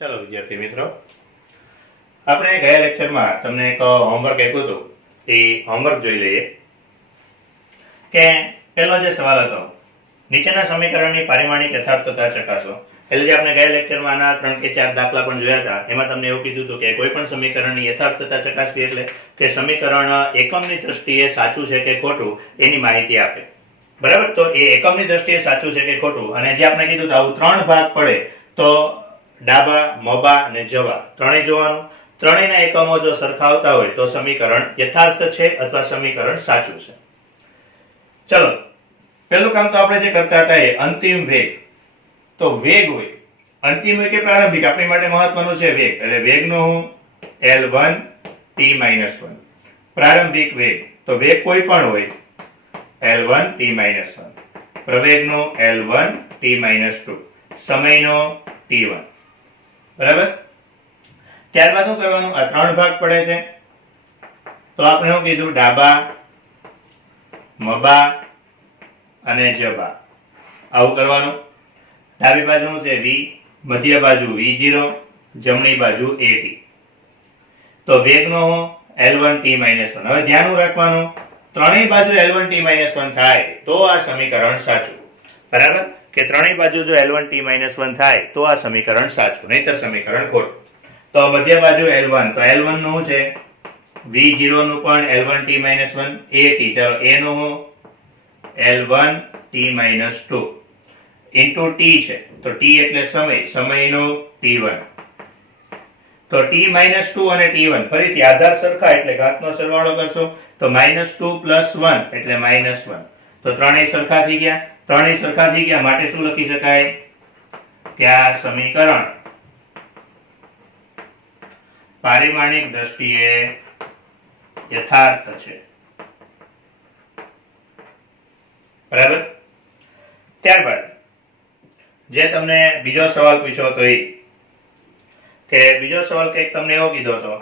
ચાલો વિદ્યાર્થી મિત્રો, આપણે ગયા લેક્ચરમાં તમને એક હોમવર્ક આપ્યું હતું. એ હોમવર્ક જોઈ લઈએ કે પહેલો જે સવાલ હતો, નીચેના સમીકરણની પારિમાણિક યથાર્થતા ચકાસો. એટલે જે આપણે ગયા લેક્ચરમાં આના 3 કે 4 દાખલા પણ જોયા હતા, એમાં તમને એવું કીધું હતું કે કોઈ પણ સમીકરણની યથાર્થતા ચકાસવી એટલે કે સમીકરણ એકમની દ્રષ્ટિએ સાચું છે કે ખોટું એની માહિતી આપે. બરાબર, તો એ એકમની દ્રષ્ટિએ સાચું છે કે ખોટું, અને જે આપણે કીધું આવું 3 ભાગ પડે તો ડાબા, મબા અને જવા ત્રણેય જોવાનું. ત્રણેયના એકમો જો સરખા આવતા હોય તો સમીકરણ યથાર્થ છે અથવા સમીકરણ સાચું છે. ચલો, પહેલું કામ તો આપણે જે કરતા હતા એ અંતિમ વેગ. તો વેગ હોય અંતિમ હોય કે પ્રારંભિક, આપણી માટે મહત્વનું છે વેગ. એટલે વેગનો હું L1 t-1 પ્રારંભિક વેગ. તો વેગ કોઈ પણ હોય L1 t-1, પ્રવેગનો L1 t-2, સમયનો t1. બરાબર, ત્યારબાદ શું કરવાનું? આ 3 ભાગ પડે છે તો આપણે શું કીધું? ડાબા, મબા અને જબા, આવું કરવાનું. ડાબી બાજુ શું છે? V, મધ્ય બાજુ V0, જમણી બાજુ AT. તો વેગનો L1 t-1. હવે ધ્યાન રાખવાનું, ત્રણેય બાજુ L1 t-1 થાય તો આ સમીકરણ સાચું. બરાબર, કે ત્રણેય બાજુ જો L1 t-1 થાય તો આ સમીકરણ સાચું, નહીતર સમીકરણ ખોટું. તો મધ્ય બાજુ L1, તો L1 નું છે V0 નું પણ L1 t-1 AT. ચાલો, A નું L1 t-2 into t છે, તો t એટલે સમય, સમયનું t1. તો t-2 અને t1 ફરીથી આધાર સરખા એટલે ઘાતનો સરવાળો કરશો તો -2 + 1 એટલે -1. તો ત્રણેય સરખા થઈ ગયા. ત્રણેય સરખા થઈ ગયા માટે શું લખી શકાય? કે આ સમીકરણ પારિમાણિક દ્રષ્ટિએ યથાર્થ છે. બરાબર, ત્યારબાદ જે તમને બીજો સવાલ પૂછ્યો હતો એ કે બીજો સવાલ કંઈક તમને એવો કીધો હતો,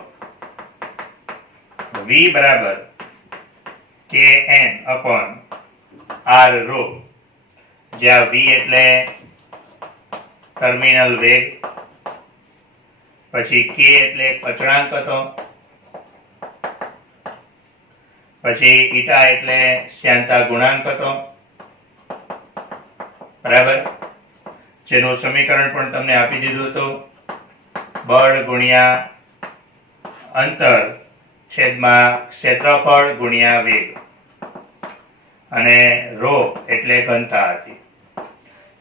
V બરાબર kn/r ρ, જ્યાં V એટલે ટર્મિનલ વેગ, પછી k એટલે અચળાંક હતો, પછી ઈટા એટલે શ્યાનતા ગુણાંક હતો. બરાબર, જેનું સમીકરણ પણ તમને આપી દીધું હતું, બળ ગુણ્યા અંતર છેદમાં ક્ષેત્રફળ ગુણ્યા વેગ, અને ρ એટલે ઘનતા હતી.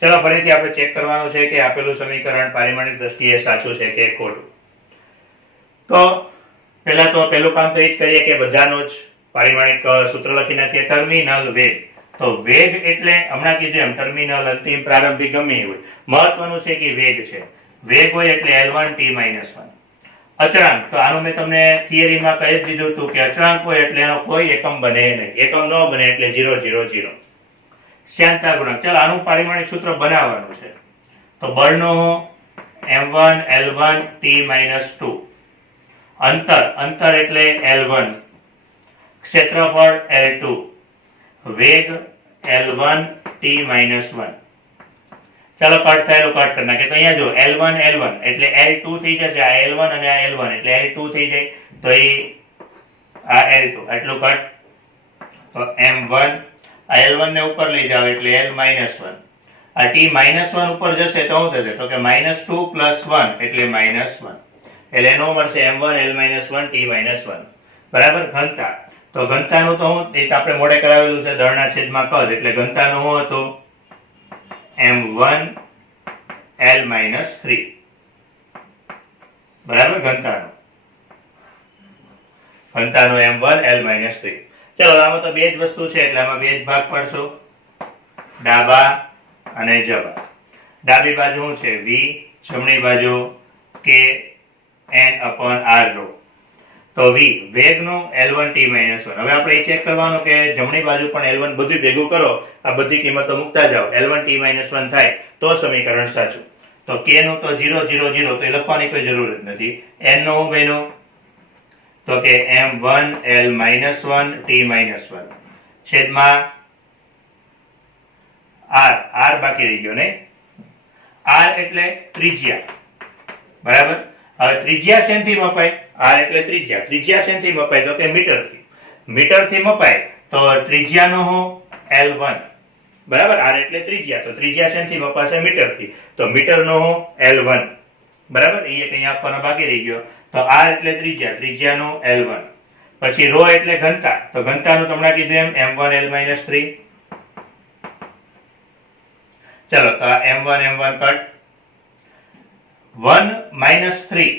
ચલો, ફરીથી આપણે ચેક કરવાનું છે કે આપેલું સમીકરણ પારિમાણિક દ્રષ્ટિએ સાચું છે કે ખોટું. તો પહેલું કામ તો એ જ કરીએ કે બધાનું જ પારિમાણિક સૂત્ર લખી નાખીએ. ટર્મિનલ વેગ. તો વેગ એટલે હમણાં કીધું એમ ટર્મિનલ, અંતિમ, પ્રારંભિક ગમે હોય, મહત્વનું છે કે વેગ છે. વેગ હોય એટલે L1 t-1. અચળાંક, તો આનું મેં તમને થિયરીમાં કહી જ દીધું હતું કે અચળાંક હોય એટલે એનો કોઈ એકમ બને નહીં, એકમ ન બને એટલે 0 0 0. શ્યાનતા ગુણાંક, ચાલો આનું પારિમાણિક સૂત્ર બનાવવાનું છે. તો બળનો m1 L1 t-2, અંતર એટલે L1, ક્ષેત્રફળ L2, વેગ L1 t-1. ચાલો, કટ થયેલું કટ કરી નાખીએ. તો અહીંયા જો L1 એટલે L2 થઈ જશે. આ L1 અને આ L1 એટલે L2 થઈ જાય. તો આ L2 એટલું કટ. તો M1, આ L1 ને ઉપર લઈ જાવ એટલે L-1. આ t-1 ઉપર જશે તો શું થશે? તો કે -2 + 1 એટલે -1. એટલે એનો મળશે M1 L-1 t-1. બરાબર, ઘનતા. તો ઘનતાનું તો હું આપણે મોડે કરાવેલું છે, દળના છેદમાં કદ. એટલે ઘનતાનું શું હતું? M1 L-3. બરાબર, ઘનતાનું M1 L-3. ચલો, આમાં તો બે જ વસ્તુ છે એટલે આમાં બે જ ભાગ પડશો, ડાબા અને જબા. ડાબી બાજુ શું છે? V, જમણી બાજુ kn/r ρ. તો V વેગનું L1 t-1. હવે આપણે એ ચેક કરવાનું કે જમણી બાજુ પણ L1 બધું ભેગું કરો, આ બધી કિંમતો મૂકતા જાઓ, L1 t-1 થાય તો સમીકરણ સાચું. તો k નું તો 0 0 0, તો એ લખવાની કોઈ જરૂર જ નથી. n નું શું બન્યું? તો કે M1 L-1 t-1 છેદમાં r બાકી રહી ગયો ને, r એટલે ત્રિજ્યા, બરાબર. હવે ત્રિજ્યા શેનથી મપાય? r એટલે ત્રિજ્યા. ત્રિજ્યા શેનથી મપાય? તો કે મીટરથી. મીટરથી મપાય તો ત્રિજ્યાનો હું L1. બરાબર. r એટલે ત્રિજ્યા, તો ત્રિજ્યા શેનથી મપાશે? મીટરથી. તો મીટરનો હું L1. બરાબર. એ કંઈ આપવાનો બાકી રહી ગયો. તો r એટલે ત્રિજ્યા, ત્રિજ્યાનો L1. પછી ρ એટલે ઘનતા, તો ઘનતાનું તમને કીધું એમ m1l-3. ચલો તો m1 કટ. 1 - 3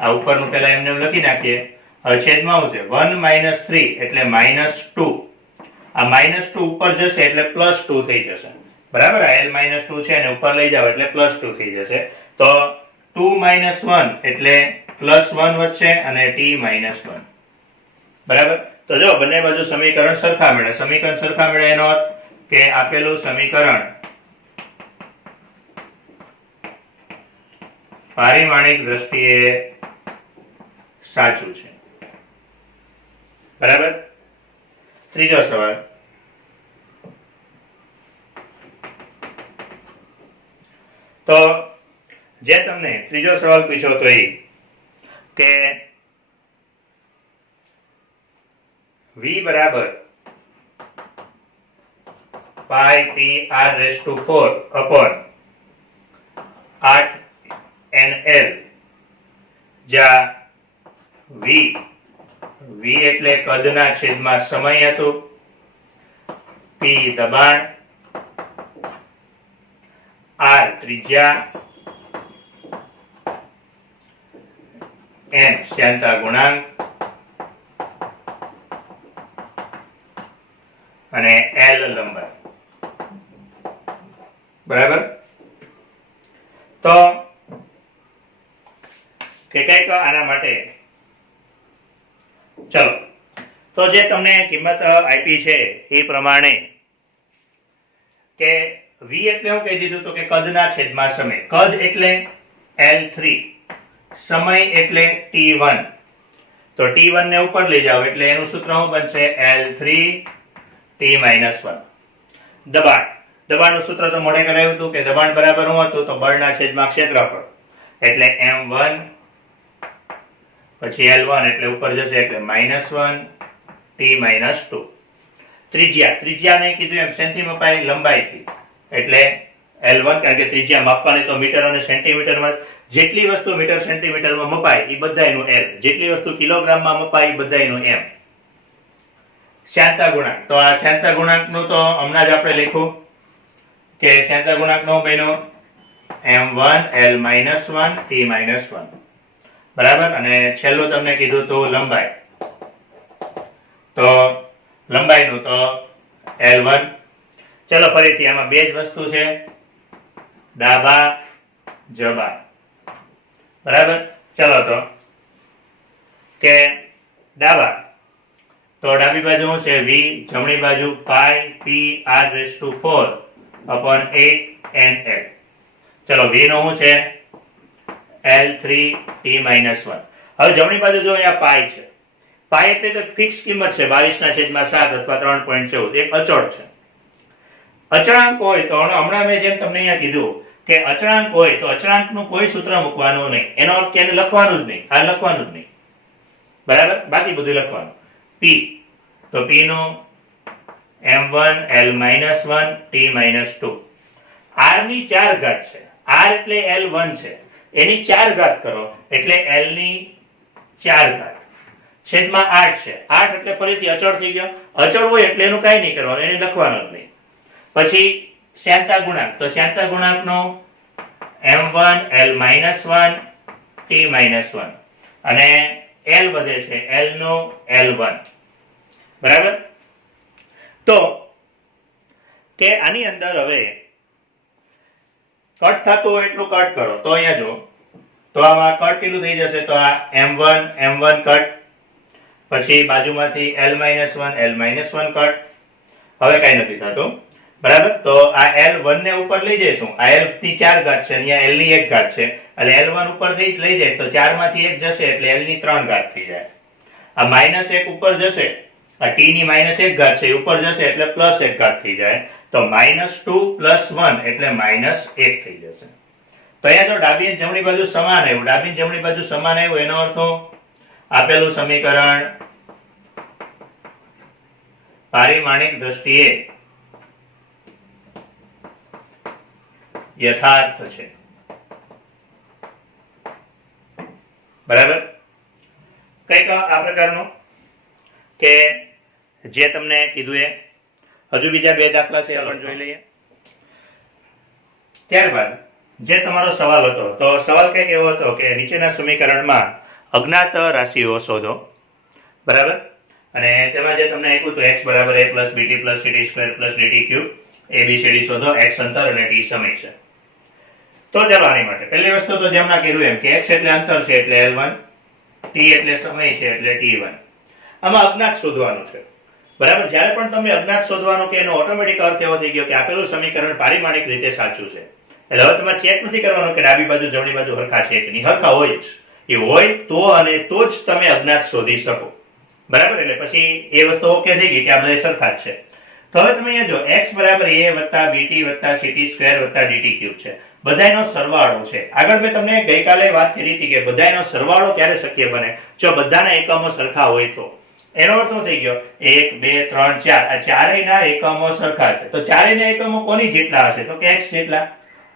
આ ઉપરનું પેલા એમને લખી નાખીએ. હવે છેદમાં શું છે? 1 - 3 એટલે -2. આ -2 ઉપર જશે એટલે +2 થઈ જશે. બરાબર. આ l-2 છે ને ઉપર લઈ જાવ એટલે +2 થઈ જશે. તો 2 - 1 એટલે +1 વધશે અને t - 1. બરાબર. તો જો બંને બાજુ સમીકરણ સરખા મળે. સમીકરણ સરખા મળે એનો અર્થ કે આપેલું સમીકરણ પારિમાણિક દ્રષ્ટિએ સાચું છે. બરાબર. ત્રીજો સવાલ. તો જે તમને ત્રીજો સવાલ પૂછ્યો તો એ કે v બરાબર πr⁴ upon 8nl, જ્યાં v એટલે કદના છેદમાં સમય હતું, p દબાણ, r ત્રિજ્યા, n શ્યાનતા ગુણાંક અને l લંબાઈ. બરાબર. તો કે કઈક આના માટે ચલો તો જે તમને કિંમત આપી છે એ પ્રમાણે કે v એટલે હું કહી દીધું તો કે કદના છેદમાં સમય. કદ એટલે L3, સમય એટલે T1. તો T1 ને ઉપર લઈ જાઓ એટલે એનું સૂત્ર શું બનશે? L3 t - 1. દબાણ. દબાણનું સૂત્ર તો મોઢે કરાવ્યું હતું કે દબાણ બરાબર શું હતું? તો બળના છેદમાં ક્ષેત્રફળ એટલે m1 પછી L1 એટલે ઉપર જશે એટલે -1 t - 2. ત્રિજ્યા. ત્રિજ્યાને કીધું એમ શેનથી મપાય? લંબાઈથી. એટલે L1, કારણ કે ત્રિજ્યા માપવાની તો મીટર અને સેન્ટીમીટરમાં, જેટલી વસ્તુ મીટર સેન્ટીમીટરમાં મપાય એ બધાયનું L, જેટલી વસ્તુ કિલોગ્રામમાં મપાય એ બધાયનું M. શ્યાનતા ગુણાંક. તો આ શ્યાનતા ગુણાંકનું તો હમણાં જ આપણે લખ્યું કે શ્યાનતા ગુણાંકનો બન્યો m1l-1 t - 1. બરાબર. અને છેલ્લું તમને કીધું તો લંબાઈ. તો લંબાઈનું તો L1. ચલો ફરીથી આમાં બે જ વસ્તુ છે, ડાબા જબા. બરાબર. ચલો તો કે ડાબા, તો ડાબી બાજુ શું છે? v, જમણી બાજુ πr⁴ upon 8nl. ચલો v નો શું છે? L3 t - 1. હવે જમણી બાજુ જો અહીંયા પાઈ છે. પાઈ એટલે તો ફિક્સ કિંમત છે, 22/7 અથવા 3.14. એક અચળ છે. અચળાંક હોય તો હમણાં મેં જેમ તમને અહીંયા કીધું કે અચળાંક હોય તો અચળાંકનું કોઈ સૂત્ર મૂકવાનું નહીં. એનો અર્થ કે એને લખવાનું જ નહીં. આ લખવાનું જ નહીં. બરાબર. બાકી બધું લખવાનું. p, તો p નું m1l-1 t - 2. r ની 4 ઘાત છે. r એટલે L1 છે, એની 4 ઘાત કરો એટલે l ની 4 ઘાત છેદમાં 8 છે. 8 એટલે ફરીથી અચળ થઈ ગયો. અચળ હોય એટલે એનું કાંઈ નહીં કરવાનું, એને લખવાનું જ નહીં. પછી શ્યાનતા ગુણાંક. તો શ્યાનતા ગુણાંકનો m1l-1 t - 1 અને l વધે છે, l નો L1. બરાબર. તો કે આની અંદર હવે કટ થતું હોય એટલું કટ કરો. તો અહીંયા જો, તો આમાં કટ કેટલું થઈ જશે? તો આ m1 કટ, પછી બાજુમાંથી l-1 કટ. હવે કઈ નથી થતું. બરાબર. તો આ L1 ને ઉપર લઈ જઈશું. આ L ની 4 ઘાત છે, અહીંયા L ની 1 ઘાત છે, એટલે L1 ઉપરથી લઈ જાય તો 4 માંથી 1 જશે એટલે L ની 3 ઘાત થઈ જાય. આ -1 ઉપર જશે, આ t ની -1 ઘાત છે, ઉપર જશે એટલે +1 ઘાત થઈ જાય. તો -2 + 1 એટલે -1 થઈ જશે. તો અહીંયા જો ડાબી અને જમણી બાજુ સમાન આવ્યું, ડાબી અને જમણી બાજુ સમાન આવ્યું એનો અર્થ શું? આપેલું સમીકરણ પારિમાણિક દ્રષ્ટિએ યથાર્થ છે. બરાબર? કઈક આ પ્રકારનું કે જે તમને કીધું એ. હજુ બીજા બે દાખલા છે આપણે જોઈ લઈએ. ત્યારબાદ જે તમારો સવાલ હતો, તો સવાલ કઈક એવો હતો કે નીચેના સમીકરણમાં અજ્ઞાત રાશિઓ શોધો. બરાબર? અને તેમાં જે તમને આપ્યું તો x બરાબર a plus bt plus ct square plus dt cube, abcd શોધો, x અંતર અને t સમય છે. તો ચાલો આની માટે પહેલી વસ્તુ તો જેમ ના કીધું એમ કે x એટલે અંતર છે એટલે l1, t એટલે સમય છે એટલે t1. આમાં અજ્ઞાત શોધવાનું છે. બરાબર? જ્યારે પણ તમે અજ્ઞાત શોધવાનું કે એનો ઓટોમેટિક અર્થ એવો થઈ ગયો કે આપેલું સમીકરણ પારિમાણિક રીતે સાચું છે. એટલે હવે તમારે ચેક નથી કરવાનું કે ડાબી બાજુ જમણી બાજુ હરખા છે કે નહીં. હરખા હોય જ. એ હોય તો અને તો જ તમે અજ્ઞાત શોધી શકો. બરાબર? એટલે પછી એ વસ્તુ ઓકે થઈ ગઈ કે આ બધા સરખા જ છે. તો હવે તમે અહીંયા જો x બરાબર a વત્તા bt વત્તા ct સ્ક્વેર વત્તા dt ક્યુબ છે. બધાયનો સરવાળો છે. આગળ મેં તમને ગઈકાલે વાત કરી હતી કે બધાયનો સરવાળો ક્યારે શક્ય બને? જો બધાના એકમો સરખા હોય તો. એનો અર્થ શું થઈ ગયો? 1 2 3 4 આ ચારેયના એકમો સરખા છે. તો ચારેયના એકમો કોની જેટલા હશે? તો કે x જેટલા.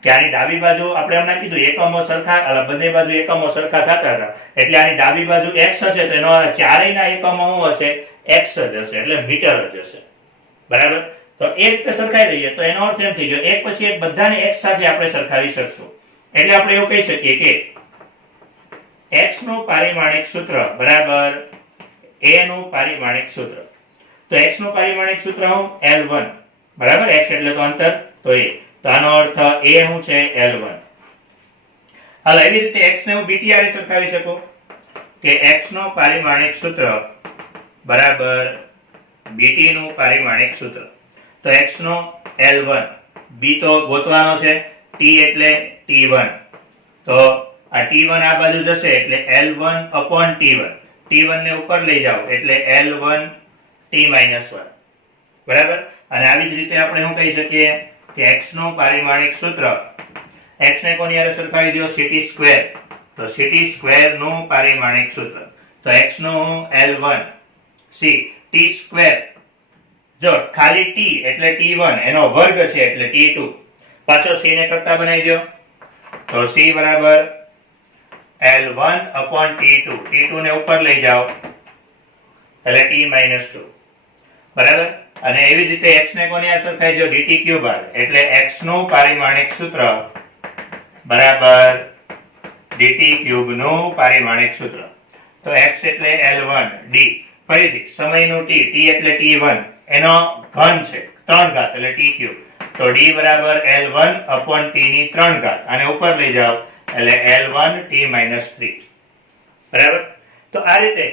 કે આની ડાબી બાજુ આપણે એમને કીધું એકમો સરખા, બંને બાજુ એકમો સરખા થતા હતા એટલે આની ડાબી બાજુ x હશે તો એનો ચારેયના એકમો શું હશે? x જ હશે, એટલે મીટર જ હશે. બરાબર? તો એક રીતે સરખાઈ દઈએ તો એનો અર્થ એમ થઈ ગયો એક પછી એક બધાને x સાથે આપણે સરખાવી શકશું. એટલે આપણે એવું કહી શકીએ કે x નું પારિમાણિક સૂત્ર બરાબર a નું પારિમાણિક સૂત્ર. તો x નું પારિમાણિક સૂત્ર શું? l1. બરાબર? x એટલે તો અંતર, તો a. તો આનો અર્થ a શું છે? l1. હાલ એવી રીતે x ને હું bt આરે સરખાવી શકું કે x નું પારિમાણિક સૂત્ર બરાબર bt નું પારિમાણિક સૂત્ર. તો x નો l1, b તો ગોતવાનો છે, t એટલે t1. તો આ t1 આ બાજુ જશે એટલે l1 upon t1. t1 ને ઉપર લઈ જાઓ એટલે l1 t-1. બરાબર? અને આવી જ રીતે આપણે શું કહી શકીએ કે x નું પારિમાણિક સૂત્ર, x ને કોની હારે સરખાવી દો? ct square. તો ct સ્ક્વેર નું પારિમાણિક સૂત્ર. તો x નું l1 c t સ્ક્વેર, જો ખાલી t એટલે t1 એનો વર્ગ છે એટલે t2. પાછો c ને કરતા બનાવી દો તો c બરાબર l1 upon t2. t2 ને ઉપર લઈ જાઓ એટલે t-2. બરાબર? અને એવી જ રીતે x ને કોની હારે સરખાવી દો? dt ક્યુબ હારે. એટલે x નું પારિમાણિક સૂત્ર બરાબર dt ક્યુબ નું પારિમાણિક સૂત્ર. તો x એટલે l1, d ફરીથી સમયનું t, t એટલે t1 એનો ઘન છે 3 ઘાત એટલે t ક્યુબ. તો d બરાબર l1 upon t ની 3 ઘાત. આને ઉપર લઈ જાઓ એટલે l1 t-3. બરાબર? તો આ રીતે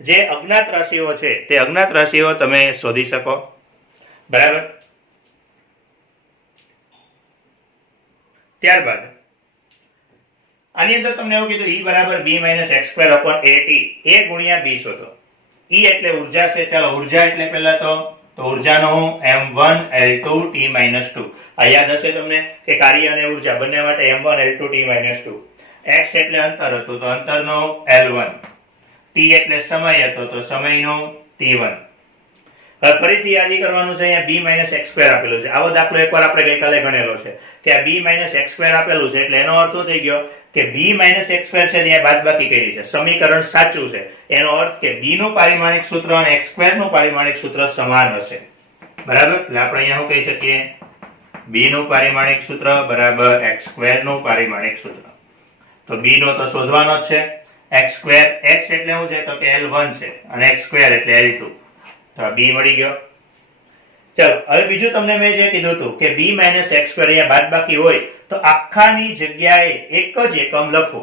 જે અજ્ઞાત રાશિઓ છે તે અજ્ઞાત રાશિઓ તમે શોધી શકો. બરાબર? ત્યારબાદ આની અંદર તમને એવું કીધું e બરાબર b - x² upon at, a ગુણ્યા b શોધો. e એટલે ઉર્જા છે. ચાલો ઉર્જા એટલે પહેલા તો ઉર્જાનો m1 l2 t-2. આ યાદ હશે તમને કે કાર્ય અને ઉર્જા બંને માટે m1 l2 t-2. x એટલે અંતર હતું તો અંતરનો l1, t એટલે સમય હતો તો સમયનો t1. હવે ફરીથી યાદ કરવાનું છે અહીંયા b - x² આપેલું છે. આવો દાખલો એકવાર આપણે ગઈકાલે ગણેલો છે કે આ b - x² આપેલું છે એટલે એનો અર્થ શું થઈ ગયો કે b - x² છે ત્યાં બાદબાકી કરી છે. સમીકરણ સાચું છે એનો અર્થ કે b નું પારિમાણિક સૂત્ર અને x² નું પારિમાણિક સૂત્ર સમાન હશે. બરાબર? એટલે આપણે અહીંયા શું કહી શકીએ? b નું પારિમાણિક સૂત્ર બરાબર x² નું પારિમાણિક સૂત્ર. તો b નો તો શોધવાનો જ છે. x², x એટલે શું છે તો કે l1 છે અને x² એટલે l2. તો b મળી ગયો. ચલો હવે બીજું તમને મેં જે કીધું હતું કે b - x² અહીંયા બાદબાકી હોય તો આખાની જગ્યાએ એક જ એકમ લખો.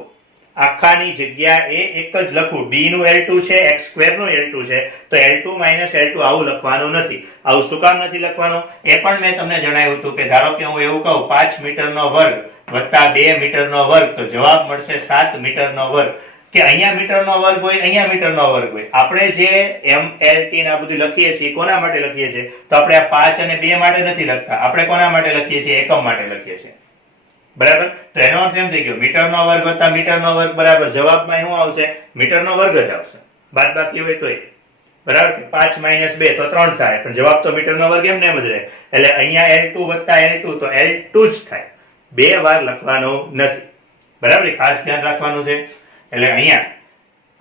આખાની જગ્યાએ એક જ લખું. b નું l2 છે, x² નું l2 છે તો l2 - l2 આવું લખવાનું નથી. આવું શું કામ નથી લખવાનું એ પણ મેં તમને જણાવ્યું હતું કે ધારો કે હું એવું કહું 5 મીટરનો વર્ગ વત્તા 2 મીટરનો વર્ગ તો જવાબ મળશે 7 મીટરનો વર્ગ. કે અહીંયા મીટરનો વર્ગ હોય, અહીંયા મીટરનો વર્ગ હોય. આપણે જે m l t ને આ બધું લખીએ છીએ કોના માટે લખીએ છીએ? તો આપણે આ 5 અને 2 માટે નથી લખતા. આપણે કોના માટે લખીએ છીએ? એકમ માટે લખીએ છીએ. બરાબર. તો એનો અર્થ એમ થઈ ગયો મીટરનો વર્ગ વત્તા મીટરનો વર્ગ બરાબર જવાબમાં શું આવશે? મીટરનો વર્ગ જ આવશે. બાદબાકી હોય તોય બરાબર. 5 - 2 તો 3 થાય, પણ જવાબ તો મીટરનો વર્ગ એમને એમ જ રહે. એટલે અહીંયા L2 વત્તા L2 તો L2 જ થાય. બે વાર લખવાનું નથી. બરાબર, ખાસ ધ્યાન રાખવાનું છે. એટલે અહીંયા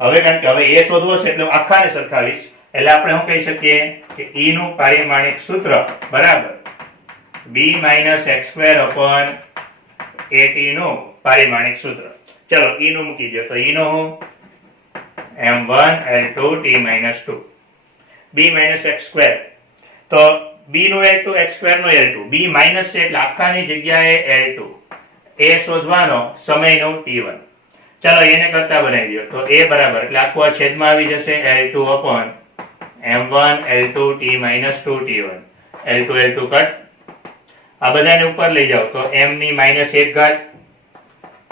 હવે કારણ કે હવે એ શોધવો છે એટલે હું આખાને સરખાવીશ. એટલે આપણે શું કહી શકીએ કે E નું પારિમાણિક સૂત્ર બરાબર b - x² at નું પારિમાણિક સૂત્ર. ચલો E નું મૂકી દો. તો E નું હું m1 L2 t - 2 b - x². તો b નું L2 x² નું L2 b માઈનસ છે એટલે આખાની જગ્યાએ L2 એ શોધવાનો સમયનો t1. ચાલો એને કરતા બનાવી દો. તો a બરાબર એટલે આખું આ છેદમાં આવી જશે L2 m1 L2 t - 2 t1 L2 L2 cut. આ બધાને ઉપર લઈ જાઓ તો m ની -1 ઘાત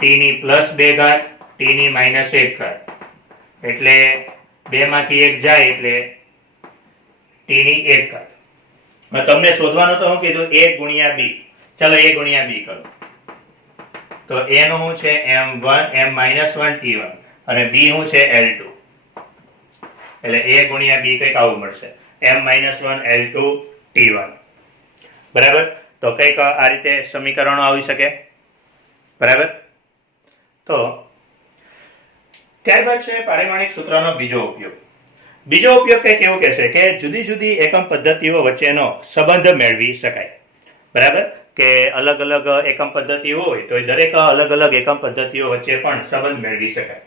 t ની +2 ઘાત t ની -1 ઘાત એટલે 2 માંથી 1 જાય એટલે t ની 1 ઘાત. તમને શોધવાનું તો હું કીધું a ગુણ્યા b. ચાલો a ગુણ્યા b કરો. તો a નું શું છે m1 m -1 t1 અને b શું છે L2. એટલે a ગુણ્યા b કંઈક આવું મળશે m -1 L2 t1. બરાબર. તો કંઈક આ રીતે સમીકરણો આવી શકે. બરાબર. તો ત્યારબાદ છે પારિમાણિક સૂત્રનો બીજો ઉપયોગ. બીજો ઉપયોગ કંઈક એવું કહેશે કે જુદી જુદી એકમ પદ્ધતિઓ વચ્ચેનો સંબંધ મેળવી શકાય. બરાબર, કે અલગ અલગ એકમ પદ્ધતિઓ હોય તો દરેક અલગ અલગ એકમ પદ્ધતિઓ વચ્ચે પણ સંબંધ મેળવી શકાય.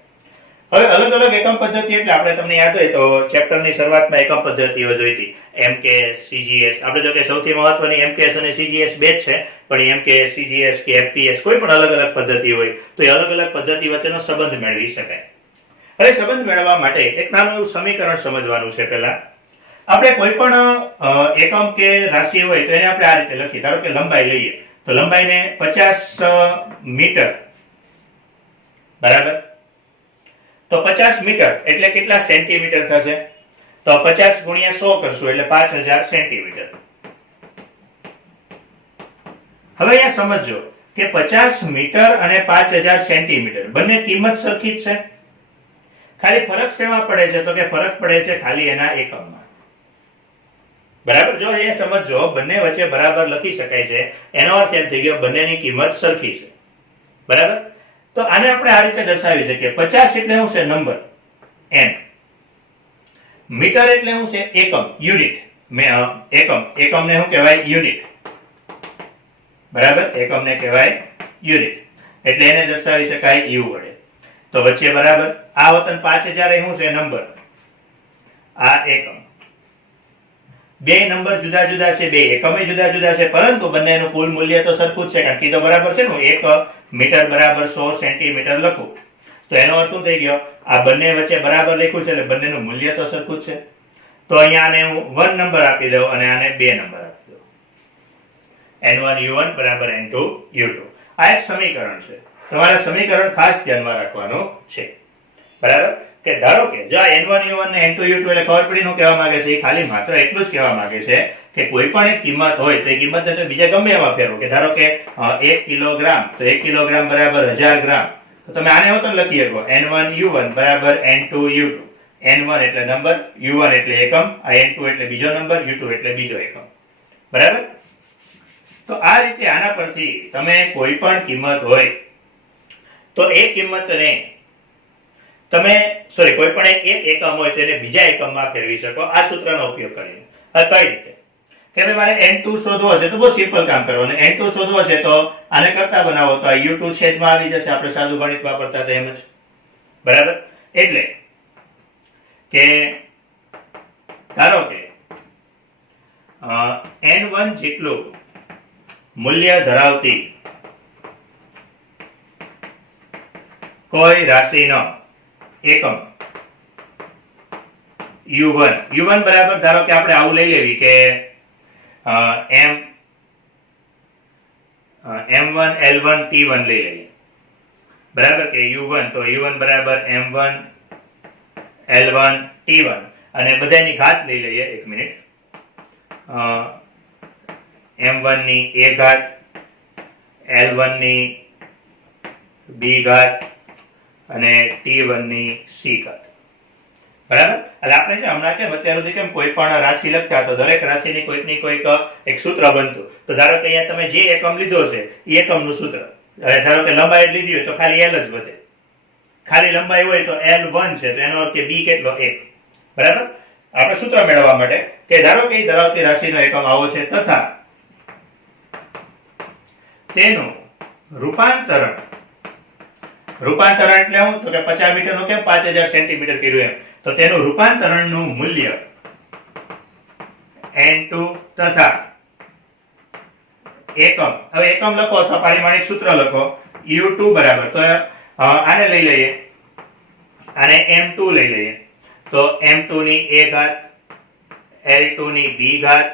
હવે અલગ અલગ એકમ પદ્ધતિ એટલે આપણે તમને યાદ હોય તો ચેપ્ટરની શરૂઆતમાં એકમ પદ્ધતિઓ જોઈ હતી. MKS, CGS. આપણે જો કે સૌથી મહત્વની MKS અને CGS બે જ છે, પણ MKS, CGS કે FPS કોઈ પણ અલગ અલગ પદ્ધતિ હોય તો એ અલગ અલગ પદ્ધતિ વચ્ચેનો સંબંધ મેળવી શકાય. હવે સંબંધ મેળવવા માટે એક નાનું એવું સમીકરણ સમજવાનું છે. પહેલા આપણે કોઈ પણ એકમ કે રાશિ હોય તો એને આપણે આ રીતે લખીએ. ધારો કે લંબાઈ લઈએ તો લંબાઈને 50 મીટર. બરાબર. તો 50 મીટર એટલે કેટલા સેન્ટીમીટર થશે? તો 50 ગુણ્યા 100 કરશું એટલે 5000 સેન્ટીમીટર. હવે અહીંયા સમજો કે 50 મીટર અને 5000 સેન્ટીમીટર બંને કિંમત સરખી જ છે. ખાલી ફરક શેમાં પડે છે? તો કે ફરક પડે છે ખાલી એના એકમમાં. બરાબર. જો એ સમજો બંને વચ્ચે બરાબર લખી શકાય છે એનો અર્થ એમ થઈ ગયો બંનેની કિંમત સરખી છે. બરાબર. તો આને આપણે આ રીતે દર્શાવી શકીએ. 50 એટલે શું છે? Number n. મીટર એટલે શું છે? એકમ, યુનિટ. એકમને શું કહેવાય? યુનિટ. બરાબર. એકમને કહેવાય યુનિટ. એટલે એને દર્શાવી શકાય u વડે. તો વચ્ચે બરાબર આ વતન 5000 એ શું છે? નંબર. આ એકમ. બે નંબર જુદા જુદા છે, બે એકમે જુદા જુદા છે, પરંતુ બંનેનું કુલ મૂલ્ય તો સરખું જ છે. કારણ કે તો બરાબર છે ને, 1 મીટર બરાબર 100 સેન્ટીમીટર લખું તો એનો અર્થ શું થઈ ગયો? આ બંને વચ્ચે બરાબર લખ્યું છે એટલે બંનેનું મૂલ્ય તો સરખું જ છે. તો અહીંયા આને હું 1 નંબર આપી દઉં અને આને 2 નંબર આપી દઉં. n1 u1 બરાબર n2 u2. આ એક સમીકરણ છે. તમારે સમીકરણ ખાસ ધ્યાનમાં રાખવાનું છે. બરાબર. કે ધારો કે જો આ n1 u1 ને n2 u2 એટલે ખબર પડી શું કહેવા માંગે છે? એ ખાલી માત્ર એટલું જ કહેવા માંગે છે કે કોઈ પણ એક કિંમત હોય તો એ કિંમતને તો બીજા ગમે એમાં ફેરવો. કે ધારો કે 1 કિલોગ્રામ તો 1 કિલોગ્રામ બરાબર 1000 ગ્રામ. તો તમે આને હોતો લખી શકો n1 u1 બરાબર n2 u2. n1 એટલે નંબર, u1 એટલે એકમ, આ n2 એટલે બીજો નંબર, u2 એટલે બીજો એકમ. બરાબર. તો આ રીતે આના પરથી તમે કોઈ પણ કિંમત હોય તો એ કિંમતને તમે કોઈ પણ એક એકમ હોય તેને બીજા એકમમાં ફેરવી શકો આ સૂત્રનો ઉપયોગ કરીને. હવે કઈ રીતે? કે ભાઈ મારે n2 શોધવો છે તો બહુ સિમ્પલ કામ કરવાનું. n2 શોધવો છે તો આને કરતા બનાવો તો આ u2 છેદમાં આવી જશે. આપણે સાદું ગણિત વાપરતા હતા એમ જ. બરાબર. એટલે કે ધારો કે n1 જેટલું મૂલ્ય ધરાવતી કોઈ રાશિનો એકમ u1 બરાબર ધારો કે આપણે આવું લઈ લેવી કે m1 l1 t1 લઈ લઈએ. બરાબર. કે u1 તો u1 બરાબર m1 l1 t1 અને બધાની ઘાત લઈ લઈએ. 1 મિનિટ. m1 ની a ઘાત, l1 ની બી ઘાત અને T1 ની સી ઘાત. બરાબર. એટલે આપણે જે હમણાં કેમ અત્યાર સુધી કેમ કોઈ પણ રાશિ લખતા તો દરેક રાશિની કોઈકની કોઈક એક સૂત્ર બનતું. તો ધારો કે અહીંયા તમે જે એકમ લીધો છે એ એકમનું સૂત્ર, ધારો કે લંબાઈ લીધી હોય તો ખાલી L જ વધે, ખાલી લંબાઈ હોય તો L1 છે તો એનો અર્થ કે B કેટલો 1. બરાબર. આપણે સૂત્ર મેળવવા માટે કે ધારો કે ધરાવતી રાશિનો એકમ આવો છે તથા તેનું રૂપાંતરણ એટલે શું તો કે 50 મીટરનું કેમ 5000 સેન્ટીમીટર કર્યું એમ, તો તેનું રૂપાંતરણનું મૂલ્ય n2 તથા એકમ, હવે એકમ લખો અથવા પારિમાણિક સૂત્ર લખો u2 બરાબર, તો આને લઈ લઈએ, આને m2 લઈ લઈએ, તો m2 ની a ઘાત, l2 ની b ઘાત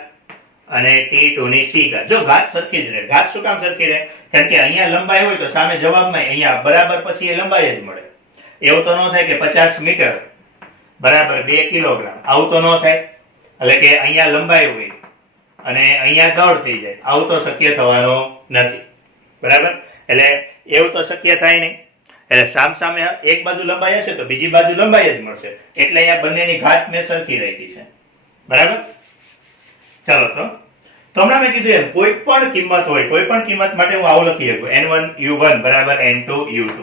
અને T2 ની સી ઘાત. જો ઘાત સરખી જ રહે. ઘાત શું કામ સરખી રહે? કારણ કે અહીંયા લંબાઈ હોય તો સામે જવાબમાં અહીંયા બરાબર પછી એ લંબાઈ જ મળે. એવું તો ન થાય કે 50 મીટર બરાબર 2 કિલોગ્રામ, આવું તો ન થાય. એટલે કે અહીંયા લંબાઈ હોય અને અહીંયા દળ થઈ જાય, આવું તો શક્ય થવાનું નથી. બરાબર. એટલે એવું તો શક્ય થાય નહીં. એટલે સામે એક બાજુ લંબાઈ હશે તો બીજી બાજુ લંબાઈ જ મળશે. એટલે અહીંયા બંનેની ઘાત મેં સરખી રાખી છે. બરાબર. ચાલો તો હમણાં મેં કીધું એમ કોઈ પણ કિંમત હોય, કોઈ પણ કિંમત માટે હું આવું લખી શકું n1 u1 બરાબર n2 u2,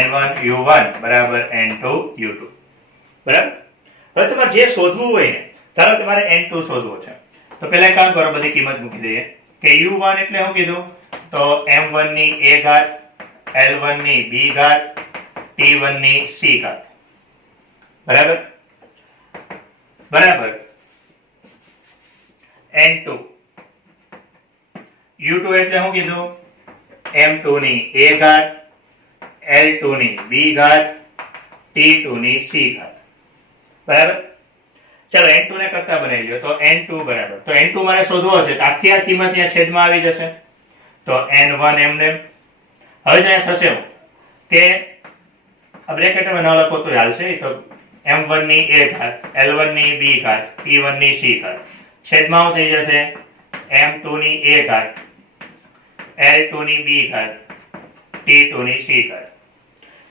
n1 u1 બરાબર n2 u2. બરાબર. હવે તમારે જે શોધવું હોય ને, ધારો કે મારે n2 શોધવો છે તો પહેલા એક કામ કરો, બધી કિંમત મૂકી દઈએ કે u1 એટલે શું કીધું તો m1 ની a ઘાત, l1 ની b ઘાત, T1 ની c ઘાત. બરાબર. બરાબર. n2 u2 એટલે શું કીધું m2 ની a ઘાત, l2 ની b ઘાત, T2 ની c ઘાત. બરાબર. ચાલો n2 ને કરતા બનાવી લ્યો તો n2 બરાબર, તો n2 મારે શોધવો છે તો આખી આ કિંમત અહીંયા છેદમાં આવી જશે તો n1 એમને. હવે જ અહીંયા થશે કે આ બ્રેકેટમાં ન લખો તો હાલશે, તો m1 ની a ઘાત, l1 ની b ઘાત, T1 ની c ઘાત છેદમાં થઈ જશે m2 ની a ઘાત, l2 ની b ઘાત, T2 ની c ઘાત.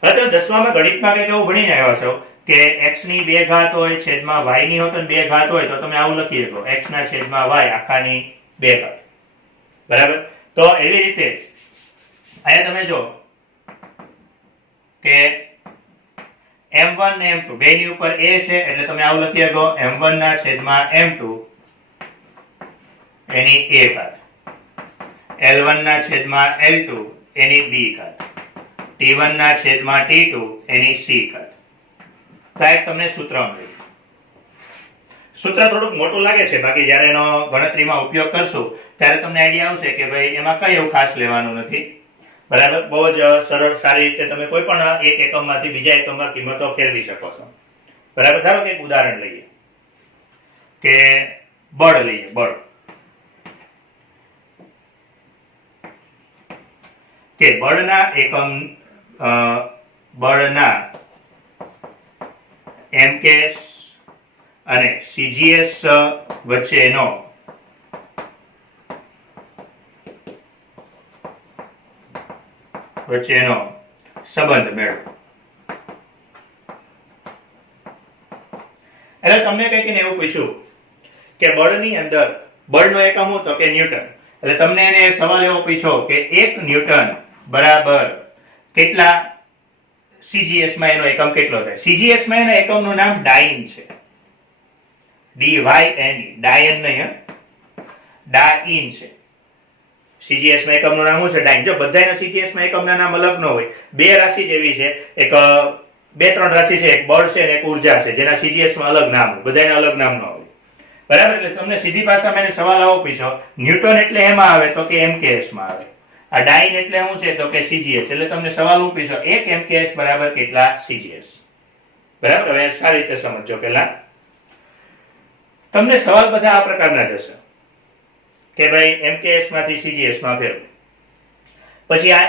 હવે તો 10માં ગણિતમાં કંઈક એવું ભણીને આવ્યા છો કે x ની 2 ઘાત હોય છેદમાં y ની હોત 2 ઘાત હોય તો તમે આવું લખી શકો x ના છેદમાં y આખાની 2 ઘાત. બરાબર. તો એવી રીતે અહીંયા તમે જો કે m1 ને m2 બેની ઉપર a છે એટલે તમે આવું લખી શકો m1 ના છેદમાં m2 એની a ઘાત, l1 ના છેદમાં l2 એની b ઘાત, T1 ના છેદમાં T2 એની c ઘાત. તો એક તમને સૂત્ર મળ્યું. સૂત્ર થોડુંક મોટું લાગે છે, બાકી જ્યારે એનો ગણતરીમાં ઉપયોગ કરશું ત્યારે તમને આઈડિયા આવશે કે ભાઈ એમાં કઈ એવું ખાસ લેવાનું નથી. બરાબર. બહુ જ સરળ સારી રીતે તમે કોઈ પણ એક એકમમાંથી બીજા એકમમાં કિંમતો ફેરવી શકો છો. બરાબર. ધારો કે એક ઉદાહરણ લઈએ કે બળ લઈએ, બળ કે બળના એકમ, બળના MKS અને CGS વચ્ચેનો સંબંધ મેળવો. એટલે તમને કંઈક એવું પૂછ્યું કે બળની અંદર બળનો એકમ હું તો કે ન્યૂટન, એટલે તમને એને સવાલ એવો પૂછ્યો કે 1 ન્યૂટન બરાબર કેટલા CGS માં એનો એકમ કેટલો થાય. CGS માં એના એકમનું નામ ડાઇન છે, DYNE, ડાયન નહીં, ડાઇન છે. CGS માં એકમનું નામ શું છે? ડાઇન. જો બધાના CGS માં એકમના નામ અલગ ન હોય, બે રાશિ જેવી છે, એક બે ત્રણ રાશિ છે, એક બળ છે અને એક ઉર્જા છે, જેના CGS માં અલગ નામ હોય, બધાના અલગ નામ ન હોય. બરાબર. એટલે તમને સીધી ભાષામાં એને સવાલ આવો પૂછો ન્યૂટન એટલે એમાં આવે તો કે MKS માં આવે, આ ડાઇન એટલે શું છે તો કે CGS. એટલે તમને સવાલ હું પૂછો 1 MKS બરાબર કેટલા CGS. બરાબર. હવે સારી રીતે સમજો. પહેલા તમને સવાલ બધા આ પ્રકારના જ હશે કે ભાઈ MKS માંથી CGS માં ફેરવો. પછી આ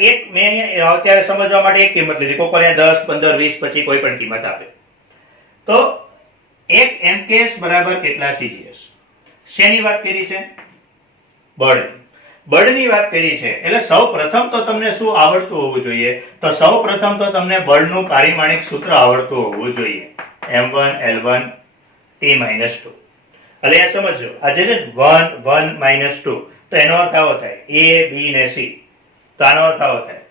એક મેં અત્યારે સમજવા માટે એક કિંમત લીધી, કોઈ પણ 10, 15, 20 પછી કોઈ પણ કિંમત આપે તો 1 MKS બરાબર કેટલા CGS. શેની વાત કરી છે? બળ. બળની વાત કરી છે એટલે સૌ પ્રથમ તો તમને શું આવડતું હોવું જોઈએ? તો સૌ પ્રથમ તો તમને બળનું પારિમાણિક સૂત્ર આવડતું હોવું જોઈએ. m1 l1 t-2. એટલે આ સમજો આ જે છે 1 1 -2 તો એનો અર્થ આવો થાય a b ને c. તો આનો અર્થ આવો થાય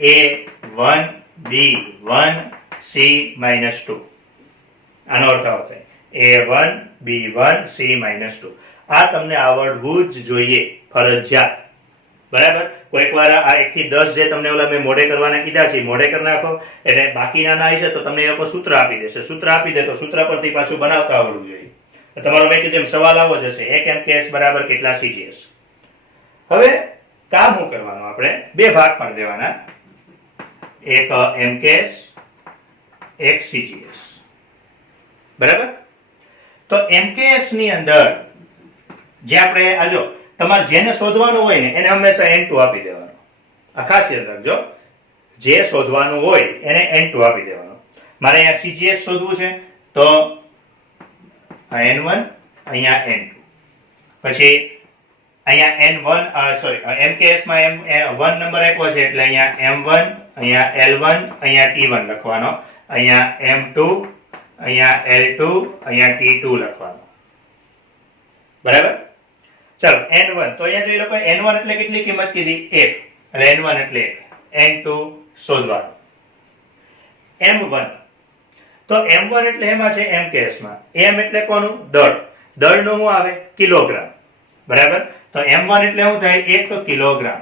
a1 b1 c-2. આનો અર્થ આવો થાય a1 b1 c-2. આ તમને આવડવું જ જોઈએ ફરજિયાત. બરાબર? કોઈક વાર આ 1 થી 10 જે તમને ઓલા મેં મોઢે કરવાના કીધા છે મોઢે કરી નાખો, એટલે બાકીના ના હશે તો તમને એ લોકો સૂત્ર આપી દેશે. સૂત્ર આપી દે તો સૂત્ર પરથી પાછું બનાવતા આવડવું જોઈએ. તમારો મેં કીધું એમ સવાલ આવો જશે 1 MKS બરાબર કેટલા CGS. હવે કામ શું કરવાનું? આપણે બે ભાગ પાડી દેવાના, એક MKS એક CGS. બરાબર? તો MKS ની અંદર જે આપણે આજો તમારે જેને શોધવાનું હોય ને એને હંમેશા n2 આપી દેવાનો. આ ખાસ યાદ રાખજો, જે શોધવાનું હોય એને n2 આપી દેવાનો. મારે અહીંયા CGS શોધવું છે તો આ n1 અહીંયા n2, પછી અહીંયા n1 સોરી MKS માં m1 નંબર આપ્યો છે એટલે અહીંયા m1 અહીંયા l1 અહીંયા t1 લખવાનો, અહીંયા m2 અહીંયા l2 અહીંયા t2 લખવાનો. બરાબર? ચાલો n1 તો અહીંયા જોઈ લો n1 એટલે કેટલી કિંમત કીધી? 1. એટલે n1 એટલે 1. n2 શોધવાનો. m1 તો m1 એટલે એમાં છે MKS માં. m એટલે કોનું? દળ. દળનું શું આવે? કિલોગ્રામ. બરાબર? તો m1 એટલે શું થાય? 1 કિલોગ્રામ.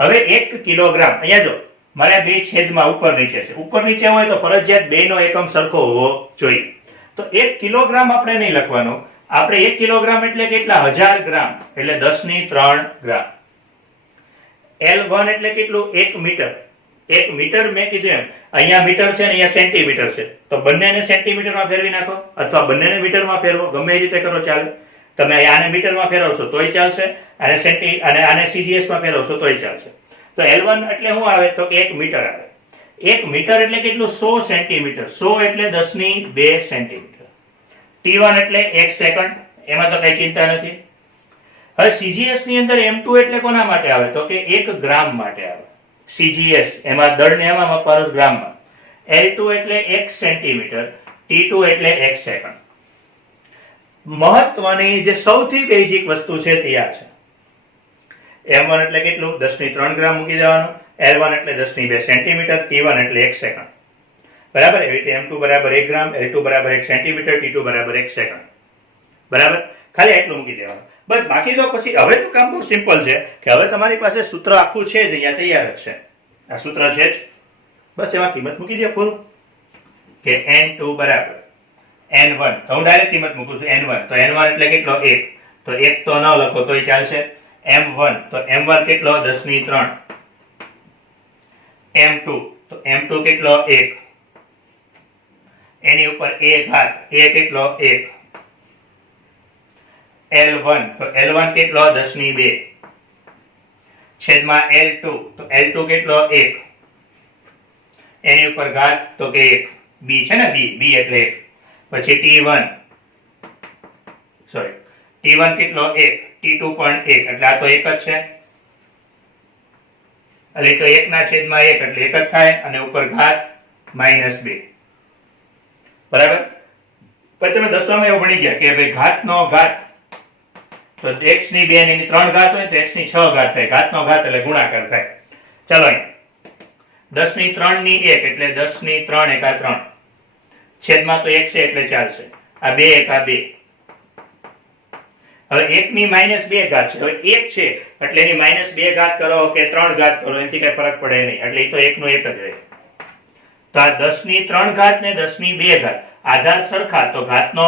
હવે 1 કિલોગ્રામ અહીંયા જો મારે બે છેદમાં ઉપર નીચે છે. ઉપર નીચે હોય તો ફરજિયાત બેનો એકમ સરખો હોવો જોઈએ. તો 1 કિલોગ્રામ આપણે નહીં લખવાનું, આપણે 1 કિલોગ્રામ એટલે કેટલા? 1000 ગ્રામ એટલે 10^3 ગ્રામ. L1 એટલે કેટલું? 1 મીટર. 1 મીટર મેં કીધું એમ અહીંયા મીટર છે ને અહીંયા સેન્ટીમીટર છે, તો બંનેને સેન્ટીમીટરમાં ફેરવી નાખો અથવા બંનેને મીટરમાં ફેરવો, ગમે એ રીતે કરો ચાલે. તમે આને મીટરમાં ફેરવશો તોય ચાલશે, અને આને CGS માં ફેરવશો તોય ચાલશે. તો L1 એટલે શું આવે? તો 1 મીટર આવે. 1 મીટર એટલે કેટલું? 100 સેન્ટીમીટર. 100 એટલે 10^2 સેન્ટીમીટર. T1 એટલે 1 સેકન્ડ. એમાં તો કઈ ચિંતા નથી. હવે CGS ની અંદર m2 એટલે કોના માટે આવે? તો કે 1 ગ્રામ માટે આવે. CGS એમાં દળને એમાં માપવાનું ગ્રામમાં. L2 એટલે 1 સેન્ટીમીટર. T2 એટલે 1 સેકન્ડ. મહત્વની જે સૌથી બેઝિક વસ્તુ છે તે આ છે. m1 એટલે કેટલું? 10^3 ગ્રામ મૂકી દેવાનું. L1 એટલે 10^2 સેન્ટીમીટર. T1 એટલે 1 સેકન્ડ. બરાબર? એવી રીતે m2 બરાબર 1 ગ્રામ, L2 બરાબર 1 સેન્ટીમીટર, T2 બરાબર 1 સેકન્ડ. બરાબર? ખાલી એટલું મૂકી દેવાનું. બસ બાકી તો પછી હવે તો કામ બહુ સિમ્પલ છે કે હવે તમારી પાસે સૂત્ર આખું છે જ અહીંયા તૈયાર જ છે. આ સૂત્ર છે જ, બસ એમાં કિંમત મૂકી દે પૂરું કે n2 બરાબર n1. તો હું ડાયરેક્ટ કિંમત મૂકું છું n1. તો n1 એટલે કેટલો? 1. તો 1 તો ન લખો તોય ચાલશે. m1 તો m1 કેટલો? 10^3. m2 તો m2 કેટલો? 1. એની ઉપર a ઘાત a કેટલો? 1. L1 તો L1 કેટલો? 10^2 છેદમાં L2 તો L2 કેટલો? 1. એની ઉપર ઘાત તો કે 1. b છે ને, b એટલે 1. પછી T1 સોરી T1 કેટલો? 1. T2 પણ 1 એટલે આ તો 1 જ છે. એટલે તો 1 ના છેદમાં 1 એટલે 1 જ થાય, અને ઉપર ઘાત -2. બરાબર? પછી તમે દસવામાં એવું ભણી ગયા કે ભાઈ ઘાતનો ઘાત તો x ની 2 ની 3 ઘાત હોય તો x ની 6 ઘાત થાય. ઘાતનો ઘાત એટલે ગુણાકાર થાય. ચાલો અહીંયા 10^3 ની 1 એટલે 10^3 એકા 3 છેદમાં તો 1 છે એટલે ચાલશે. આ 2 એકા 2. હવે 1 ની -2 ઘાત છે. હવે 1 છે એટલે એની -2 ઘાત કરો કે 3 ઘાત કરો એનાથી કઈ ફરક પડે નહીં, એટલે એ તો 1 નો 1 જ રહે. તો આ 10^3 ઘાત ને 10^2 ઘાત આધાર સરખા તો ઘાતનો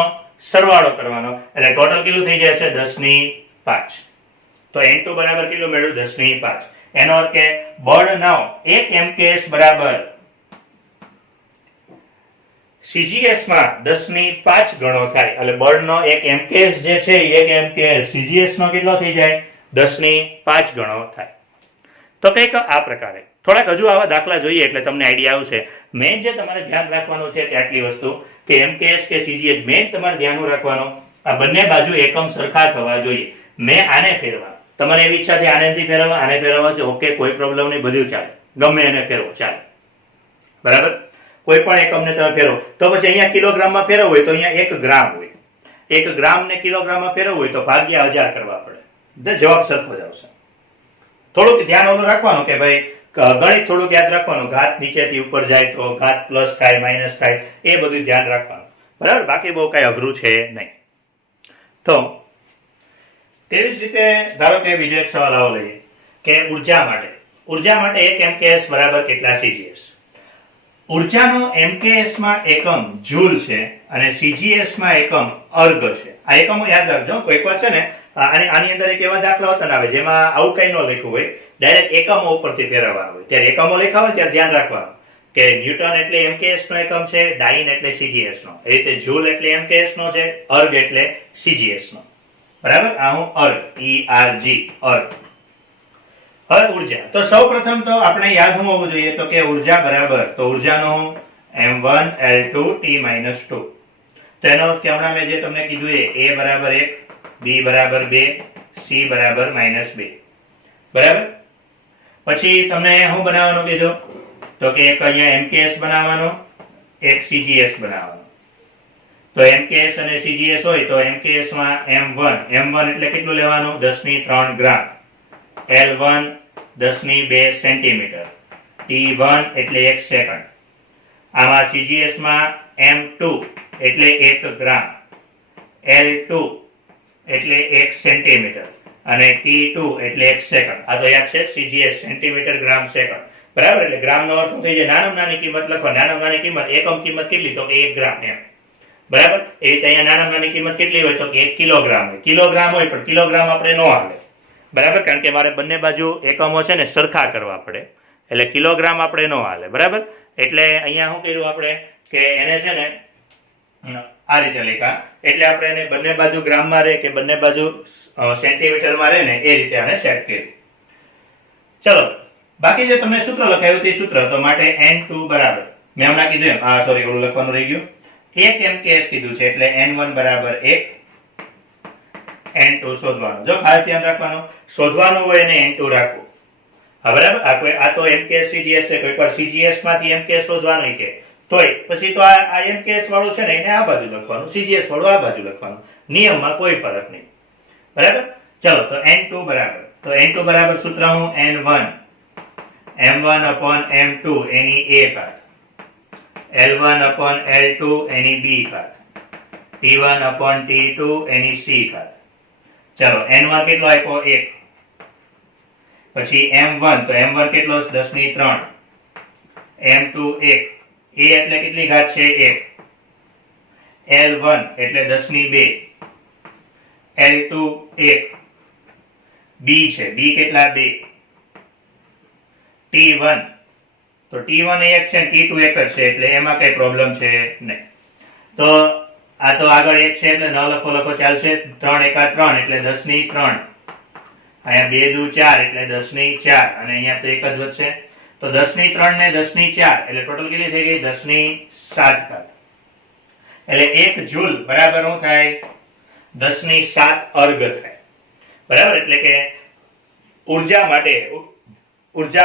સરવાળો કરવાનો એટલે ટોટલ કેટલું થઈ જશે? 10^5. તો n2 બરાબર કેટલું મેળવ્યું? 10^5. એનો અર્થ કે બળનો 1 MKS બરાબર CGS માં 10^5 ગણો થાય. એટલે બળનો 1 MKS જે છે એ 1 MKS CGS નો કેટલો થઈ જાય? 10^5 ગણો થાય. તો કંઈક આ પ્રકારે થોડાક હજુ આવા દાખલા જોઈએ એટલે તમને આઈડિયા આવશે. મેન જે તમારે ધ્યાન રાખવાનું છે તે આટલી વસ્તુ કે MKS કે CGS મેન તમારે ધ્યાન રાખવાનું આ બંને બાજુ એકમ સરખા થવા જોઈએ. મેં આને ફેરવા તમારે એવી ઈચ્છા છે આનેથી ફેરવવા, આને ફેરવવા છે, ઓકે, કોઈ પ્રોબ્લેમ નહીં, બધું ચાલે, ગમે એને ફેરવો ચાલે, બરાબર. કોઈ પણ એકમને તમે ફેરવો તો પછી અહીંયા કિલોગ્રામમાં ફેરવવું હોય તો અહીંયા 1 ગ્રામ હોય, 1 ગ્રામ ને કિલોગ્રામમાં ફેરવવું હોય તો ભાગ્યા 1000 કરવા પડે, જવાબ સરખો જ આવશે. થોડુંક ધ્યાન ઓલું રાખવાનું કે ભાઈ ગણિત થોડુંક યાદ રાખવાનું, ઘાત નીચેથી ઉપર જાય તો ઘાત પ્લસ થાય, માઇનસ થાય, એ બધું ધ્યાન રાખવાનું, બરાબર. બાકી બહુ કઈ અઘરું છે નહીં. તો તેવી જ રીતે ધારો કે બીજો એક સવાલ આવો લઈએ કે ઉર્જા માટે 1 MKS બરાબર કેટલા CGS. ઉર્જાનો MKS માં એકમ જૂલ છે અને CGS માં એકમ અર્ગ છે. આ એકમો યાદ રાખજો. કોઈક વાર છે ને આની અંદર એક એવા દાખલા હોતા આવે જેમાં આવું કઈ ન લખ્યું હોય, ડાયરેક્ટ એકમો ઉપરથી ફેરવવાનું હોય, ત્યારે એકમો લખ્યા હોય ત્યારે ધ્યાન રાખવાનું કે ન્યૂટન એટલે MKS નો એકમ છે, ડાઇન એટલે CGS નો, એ રીતે જૂલ એટલે MKS નો છે, અર્ગ એટલે CGS નો, બરાબર. આ હું અર્ગ, ERG, અર્ગ. હવે ઉર્જા, તો સૌપ્રથમ તો આપણે યાદ શું હોવું જોઈએ તો કે ઉર્જા બરાબર, તો ઉર્જાનું m1 L2 T-2. તો એનો અર્થ કે હમણાં મેં જે તમને કીધું એ A બરાબર 1, B બરાબર 2, C બરાબર -2, બરાબર. પછી તમને શું બનાવવાનું કીધું તો કે એક અહીંયા MKS બનાવવાનો, એક CGS બનાવવાનો. તો MKS અને CGS હોય તો MKS માં m1 એટલે કેટલું લેવાનું, 10⁻³ ગ્રામ, L1 10⁻² સેન્ટીમીટર, T1 એટલે 1 સેકન્ડ. આમાં CGS માં m2 એટલે 1 ગ્રામ, L2 એટલે 1 સેન્ટીમીટર અને T2 એટલે 1 સેકન્ડ. આ તો યાદ છે, CGS સેન્ટીમીટર, ગ્રામ, સેકન્ડ, બરાબર. એટલે ગ્રામનો અર્થ થઈ જાય નાનામાં નાની કિંમત લખો, નાનામાં નાની કિંમત, એકમ કિંમત કેટલી તો કે 1 ગ્રામ એમ, બરાબર. એ રીતે અહીંયા નાનામાં નાની કિંમત કેટલી હોય તો કે 1 કિલોગ્રામ હોય. કિલોગ્રામ હોય પણ કિલોગ્રામ આપણે ન આવે, બરાબર, કારણ કે મારે બંને બાજુ એકમો છે ને સરખા કરવા પડે, એટલે કિલોગ્રામ આપણે ન હાલે, બરાબર. એટલે અહીંયા શું કર્યું આપણે કે એને છે ને આ રીતે લખ્યા, એટલે આપણે એને બંને બાજુ ગ્રામમાં રહે કે બંને બાજુ સેન્ટીમીટરમાં રહે ને એ રીતે આને સેટ કર્યું. ચલો, બાકી જે તમને સૂત્ર લખાયું તે સૂત્ર, તો માટે N2 બરાબર મેં હમણાં કીધું એમ, સોરી ઓલું લખવાનું રહી ગયું, 1 MKS કીધું છે એટલે N1 બરાબર 1, N2 શોધવાનું. જો ખાસ ધ્યાન રાખવાનું, શોધવાનું હોય એને N2 રાખવું. હા, બરાબર. આ તો MKS CGS છે, કોઈક વાર CGS માંથી MKS શોધવાનું કે તોય પછી તો આ MKS વાળું છે ને એને આ બાજુ લખવાનું, CGS વાળું આ બાજુ લખવાનું, નિયમમાં કોઈ ફરક નહીં, બરાબર. ચલો, તો N2 બરાબર, તો N2 બરાબર સૂત્ર હું N1 m1 m2 any a ઘાત, L1 L2 એની b ઘાત, T1 T2 એની c ઘાત. ચલો, N1 કેટલો આપ્યો 1, પછી m1 તો m1 કેટલો 10⁻³ m2 1, a એટલે કેટલી ઘાત છે 1, L1 એટલે 10⁻², L2 1, b છે, b કેટલા 2, T1 તો T1 1 છે T2 1 જ છે એટલે એમાં કઈ પ્રોબ્લેમ છે નહીં. તો આ તો આગળ 1 છે એટલે ન લખો ચાલશે, 3 × 3 એટલે 10⁻³ અહીંયા 2 દુ 4 એટલે 10⁻4 અને અહીંયા તો 1 જ વધશે, તો 10⁻³ ને 10⁻4 એટલે ટોટલ કેટલી થઈ ગઈ 10⁻7 ઘાત. એટલે 1 જૂલ બરાબર શું થાય 10⁻7 અર્ગ થાય, બરાબર. એટલે કે ઉર્જા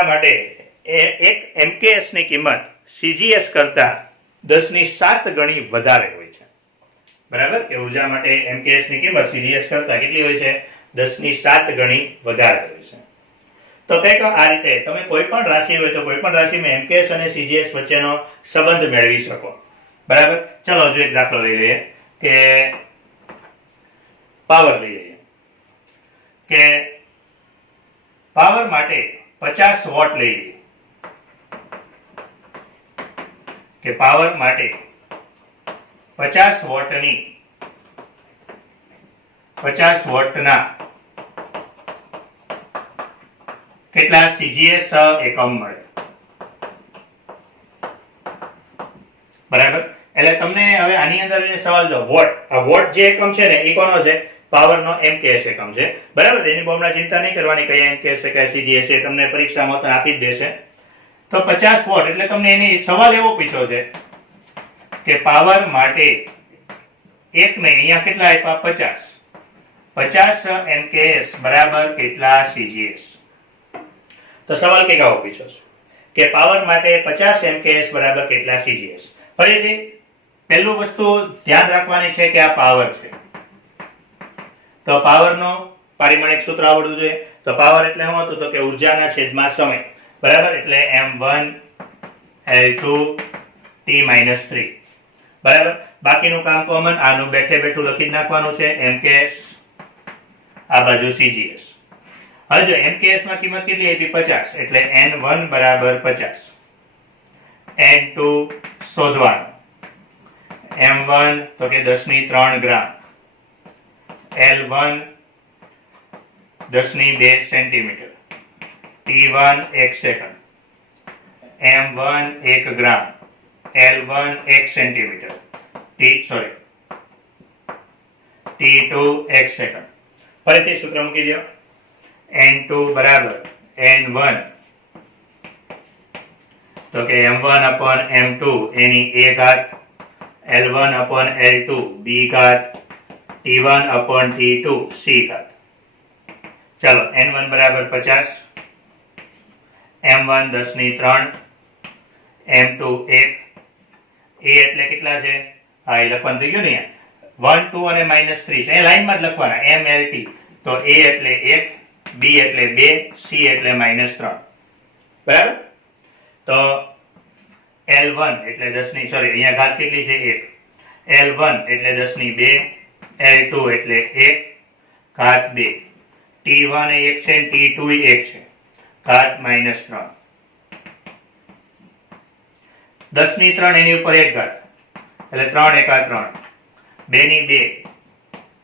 માટે એક MKS ની કિંમત CGS કરતા 10⁻7 ગણી વધારે હોય છે, બરાબર. કે ઉર્જા માટે MKS ની કિંમત CGS કરતા કેટલી હોય છે 10⁻7 ગણી વધારે હોય છે. તો કંઈક આ રીતે તમે કોઈ પણ રાશિ હોય તો કોઈ પણ રાશિમાં MKS અને CGS વચ્ચેનો સંબંધ મેળવી શકો, બરાબર. ચલો હજુ એક દાખલો લઈ લઈએ કે પાવર લઈ લઈએ કે પાવર માટે 50 વોટ લઈ લઈએ કે પાવર માટે 50 વોટના કેટલા CGS એકમ મળે, બરાબર. એટલે તમને હવે આની અંદર સવાલ જો વોટ, આ વોટ જે એકમ છે ને એ કોનો છે પાવરનો MKS એકમ છે, બરાબર. એની બહુ હમણાં ચિંતા નહીં કરવાની, કયા MKS છે કયા CGS છે તમને પરીક્ષામાં તો આપી જ દેશે. તો 50 વોટ એટલે તમને એની સવાલ એવો પૂછ્યો છે કે પાવર માટે એક નહીં, અહીંયા કેટલા આપ્યા 50, 50 MKS બરાબર કેટલા CGS? તો સવાલ કઈક આવો પૂછ્યો છે કે પાવર માટે 50 MKS બરાબર કેટલા CGS. ફરીથી પહેલું વસ્તુ ધ્યાન રાખવાની છે કે આ પાવર છે, તો પાવરનો પારિમાણિક સૂત્ર આવડવું જોઈએ. તો પાવર એટલે શું હતું? તો કે ઉર્જાના છેદમાં સમય, બરાબર. એટલે m1 L2 T-3, બરાબર. બાકીનું કામ કોમન, આનું બેઠે બેઠું લખી જ નાખવાનું છે, MKS આ બાજુ CGS. હવે જો MKS માં કિંમત કેટલી આપી? 50, એટલે N1 બરાબર 50, N2 શોધવાનું, M1 તો કે 10⁻³ ગ્રામ, L1 10⁻² centimetre, T1 1 second, M1 1 ગ્રામ, L1 1 સેન્ટીમીટર, T2 1 સેકન્ડ. ફરીથી સૂત્ર મૂકી દો, N2 બરાબર N1 તો કે M1/M2 એની a ઘાત, L1/L2 b ઘાત, T1/T2 c ઘાત. ચાલો, N1 બરાબર 50, M1 10⁻³ M2 1, a એટલે કેટલા છે? હા, એ લખવાનું થઈ ગયું ને, 1 2 અને -3 છે, એ લાઈનમાં જ લખવાના, MLT. તો a એટલે 1, b એટલે 2, c એટલે -3, બરાબર. તો L1 એટલે 10 સોરી અહીંયા ઘાત કેટલી છે? 1. L1 એટલે 10⁻², L2 એટલે 1 ઘાત 2, T1 એ 1 છે, T2 એ 1 છે, ઘાત -3. 10⁻³ એની ઉપર 1 ઘાત એટલે 3 એકા 3, 2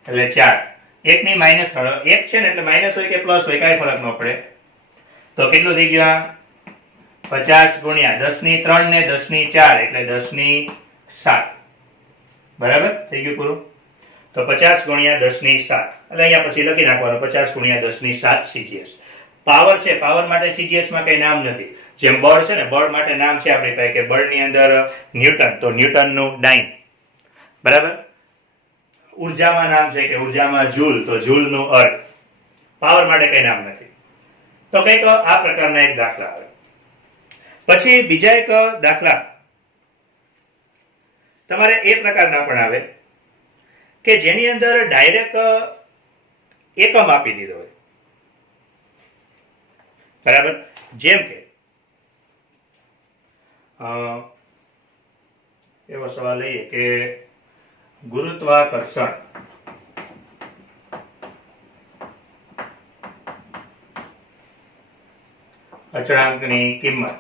એટલે 4, 1 -3, 1 છે ને એટલે માઇનસ હોય કે પ્લસ હોય કાંઈ ફરક ન પડે. તો કેટલું થઈ ગયું? 50 ગુણ્યા 10⁻³ ને 10⁻4 એટલે 10⁻7, બરાબર. થઈ ગયું પૂરું. તો 50 ગુણ્યા 10⁻7 એટલે અહીંયા પછી લખી નાખવાનું 50 ગુણ્યા 10⁻7 CGS. પાવર છે, પાવર માટે CGS માં કઈ નામ નથી. જેમ બળ છે ને, બળ માટે નામ છે આપણી પાસે કે બળની અંદર ન્યૂટન, તો ન્યૂટનનું ડાઇન, બરાબર. ઉર્જામાં નામ છે કે ઉર્જામાં જૂલ, તો જૂલનું અર્થ. પાવર માટે કઈ નામ નથી. તો કંઈક આ પ્રકારના એક દાખલા આવે. પછી બીજા એક દાખલા તમારે એ પ્રકારના પણ આવે કે જેની અંદર ડાયરેક્ટ એકમ આપી દીધો હોય, બરાબર. જેમ કે એવો સવાલ લઈએ કે ગુરુત્વાકર્ષણ અચળાંકની કિંમત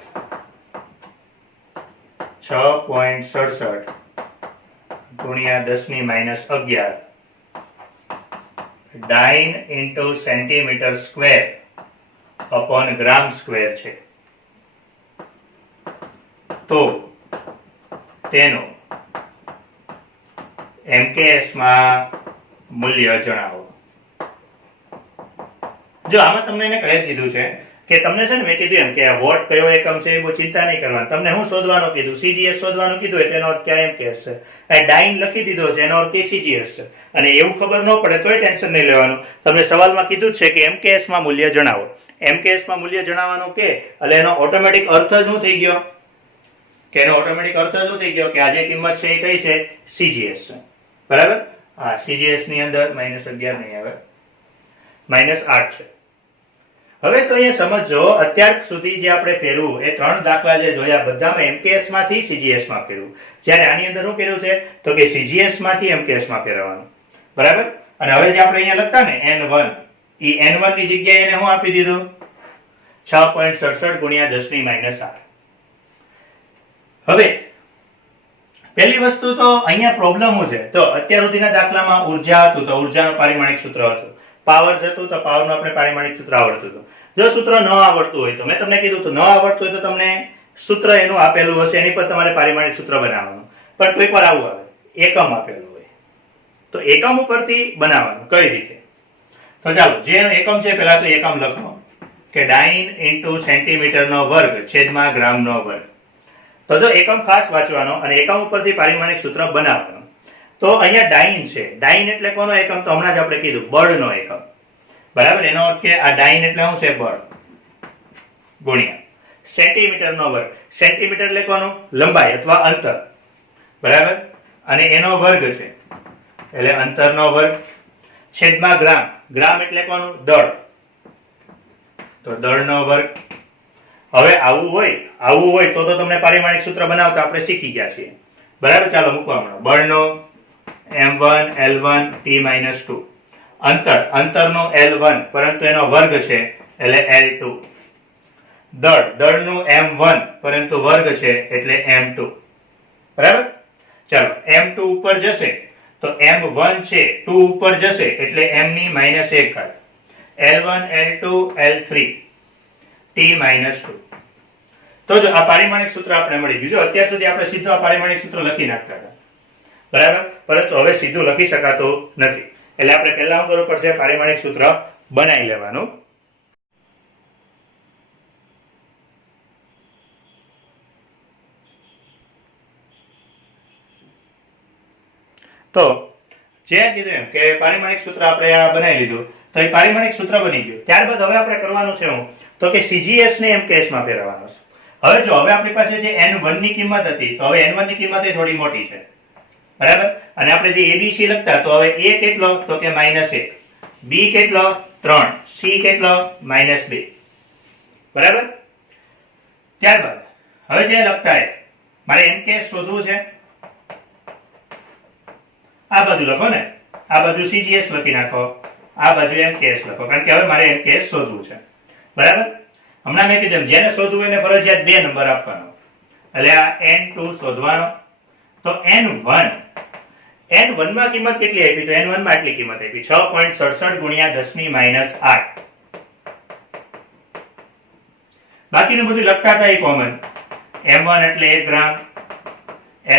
6.67 ગુણ્યા 10⁻11 ડાઇન ઇન્ટુ સેન્ટીમીટર સ્ક્વેર અપોન ગ્રામ સ્ક્વેર છે. તો તેનું MKS માં મૂલ્ય જણાવો. જો આમાં તમને એને કહી દીધું છે કે તમને છે ને મેં કીધું એમ કે વોટ કયો એકમ છે એ બહુ ચિંતા નહીં કરવાની. તમને હું શોધવાનું કીધું? CGS શોધવાનું કીધું હોય તેનો અર્થ ક્યાં MKS છે. આ ડાઇન લખી દીધો છે એનો અર્થ કે CGS છે. અને એવું ખબર ન પડે તોય ટેન્શન નહીં લેવાનું. તમને સવાલમાં કીધું છે કે MKS માં મૂલ્ય જણાવો. MKS માં મૂલ્ય જણાવવાનું કે એટલે એનો ઓટોમેટિક અર્થ શું થઈ ગયો? કે એનો ઓટોમેટિક અર્થ શું થઈ ગયો કે આ જે કિંમત છે એ કઈ છે? CGS છે, બરાબર. હા, CGS ની અંદર -11 નહીં આવે, -8 છે. હવે તો અહીંયા સમજો, અત્યાર સુધી જે આપણે ફેરવું એ 3 દાખલા જે જોયા બધામાં MKS માંથી CGS માં ફેરવું. જ્યારે આની અંદર શું કર્યું છે તો કે CGS માંથી MKS માં ફેરવવાનું, બરાબર. અને હવે જે આપણે અહીંયા લખતા ને N1, એ N1 ની જગ્યાએ એને શું આપી દીધું? 6.67 ગુણ્યા 10⁻8. હવે પહેલી વસ્તુ તો અહીંયા પ્રોબ્લેમ શું છે? તો અત્યાર સુધીના દાખલામાં ઉર્જા હતું તો ઉર્જાનું પારિમાણિક સૂત્ર હતું, પાવર જતું તો પાવરનું આપણે પારિમાણિક સૂત્ર આવડતું હતું. જો સૂત્ર ન આવડતું હોય તો મેં તમને કીધું તો ન આવડતું હોય તો તમને સૂત્ર એનું આપેલું હશે, એની પર તમારે પારિમાણિક સૂત્ર બનાવવાનું. પણ કોઈક વાર આવું આવે, એકમ આપેલું હોય તો એકમ ઉપરથી બનાવવાનું. કઈ રીતે? તો ચાલો, જે એકમ છે પહેલા તો એકમ લખો કે ડાઇન ઇન્ટુ સેન્ટીમીટરનો વર્ગ છેદમાં ગ્રામનો વર્ગ. તો જો એકમ ખાસ વાંચવાનો અને એકમ ઉપરથી પારિમાણિક સૂત્ર બનાવવાનું. તો અહીંયા ડાઇન છે. ડાઇન એટલે કોનો એકમ? તો હમણાં જ આપણે કીધું બળનો એકમ. બરાબર, એનો અર્થ કે આ ડાઇન એટલે શું છે? બળ ગુણ્યા સેન્ટીમીટરનો વર્ગ. સેન્ટીમીટર એટલે કોનું? લંબાઈ અથવા અંતર. બરાબર, અને એનો વર્ગ છે એટલે અંતરનો વર્ગ છેદમાં ગ્રામ. ગ્રામ એટલે કોનું? દળ. તો દળનો વર્ગ. હવે આવું હોય તો તમને પારિમાણિક સૂત્ર બનાવતા આપણે શીખી ગયા છીએ. બરાબર, ચાલો મૂકવા મળો. બળનો m1 L1 T-2. અંતરનો L1 પરંતુ એનો વર્ગ છે એટલે L2. દળનું m1 પરંતુ વર્ગ છે એટલે m2. બરાબર, ચાલો m2 ઉપર જશે તો m1 છે 2 ઉપર જશે એટલે m ની -1 ઘાત. L1 L2 L3 T-2. તો જો આ પારિમાણિક સૂત્ર આપણે મળી ગયું. જો અત્યાર સુધી આપણે સીધું આ પારિમાણિક સૂત્ર લખી નાખતા હતા. બરાબર, પરંતુ હવે સીધું લખી શકાતું નથી. એટલે આપણે પહેલા શું કરવું પડશે? પારિમાણિક સૂત્ર બનાવી લેવાનું. તો જે કીધું એમ કે પારિમાણિક સૂત્ર આપણે આ બનાવી લીધું. તો એ પારિમાણિક સૂત્ર બની ગયું. ત્યારબાદ હવે આપણે કરવાનું છે હું તો કે CGS ને MKS માં ફેરવવાનો છે. હવે જો હવે આપણી પાસે જે n1 ની કિંમત હતી તો હવે n1 ની કિંમત એ થોડી મોટી છે. બરાબર, અને આપણે જે ABC લખતા તો હવે a કેટલો? તો કે -1. b કેટલો? 3. c કેટલો? -2. બરાબર, ત્યારબાદ હવે જે લખતા એ મારે MKS શોધવું છે. આ બાજુ લખો ને, આ બાજુ CGS લખી નાખો, આ બાજુ MKS લખો, કારણ કે હવે મારે MKS શોધવું છે. બરાબર, હમણાં મેં કીધું જેને શોધવું એને ફરજિયાત 2 નંબર આપવાનો. એટલે આ n2 શોધવાનો. તો n1 માં કિંમત કેટલી આપી? તો n1 માં આટલી કિંમત આપી 6.67 ગુણ્યા 10⁻8. બાકીનું બધું લખતા હતા એ કોમન. m1 એટલે 1 ગ્રામ,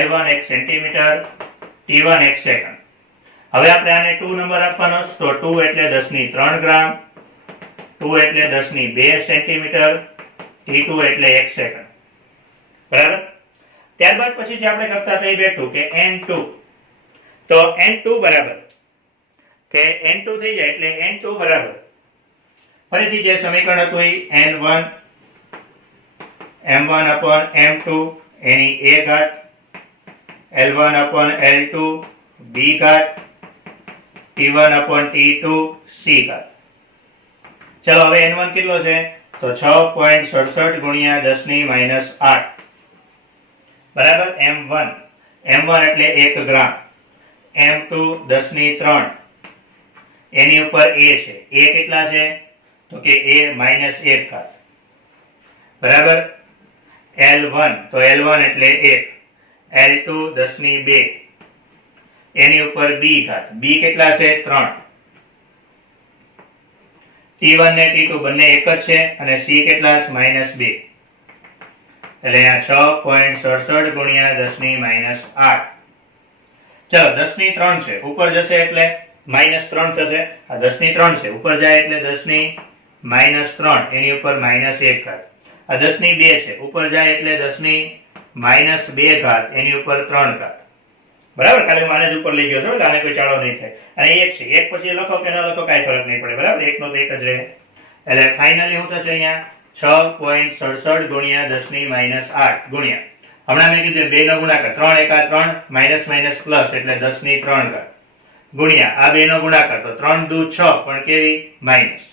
L1 1 સેન્ટીમીટર, T1 1 સેકન્ડ. હવે આપણે આને 2 નંબર આપવાનો. તો 2 એટલે 10⁻3 ગ્રામ, 2 એટલે 10⁻2 સેન્ટીમીટર, T2 એટલે 1 સેકન્ડ. બરાબર, ત્યારબાદ પછી જે આપણે કરતા હતા એ બેઠું કે n2. તો n2 બરાબર કે n2 થઈ જાય એટલે n2 બરાબર ફરીથી જે સમીકરણ હતું એ n1 m1 m2 any a ઘાત, L1 L2 b ઘાત, T1 T2 c ઘાત. ચલો હવે n1 કેટલો છે? તો 6.67 ગુણ્યા 10⁻8. બરાબર, m1 એટલે 1 ગ્રામ, m2 10⁻3 એની ઉપર a છે. a કેટલા છે? તો કે a -1 ઘાત. બરાબર, L1 તો L1 એટલે 1, L2 10⁻2 એની ઉપર b ઘાત. b કેટલા છે? 3. T1 ને T2 બંને એક જ છે અને c કેટલા? -2. એટલે આ 6.67 ગુણ્યા 10⁻8. ચલો 10⁻3 છે, ઉપર જશે એટલે -3 થશે. આ 10⁻3 છે, ઉપર જાય એટલે 10⁻3 એની ઉપર -1 ઘાત. આ 10⁻2 છે, ઉપર જાય એટલે 10⁻2 ઘાત એની ઉપર 3 ઘાત. બરાબર, ખાલી હું આને જ ઉપર લઈ ગયો છું એટલે આને કોઈ ચાળો નહીં થાય. અને 1 છે, 1 પછી લખો કે ન લખો કાંઈ ફરક નહીં પડે. બરાબર, 1 નો તો 1 જ રહે. એટલે ફાઇનલી શું થશે અહીંયા? 6.67 ગુણ્યા 10⁻8 ગુણ્યા હમણાં મેં કીધું 2 નો ગુણાકાર 3 એકા 3 માઇનસ માઇનસ પ્લસ એટલે 10⁻3 ઘાત ગુણ્યા આ 2 નો ગુણાકાર તો 3 દુ 6 પણ કેવી માઇનસ.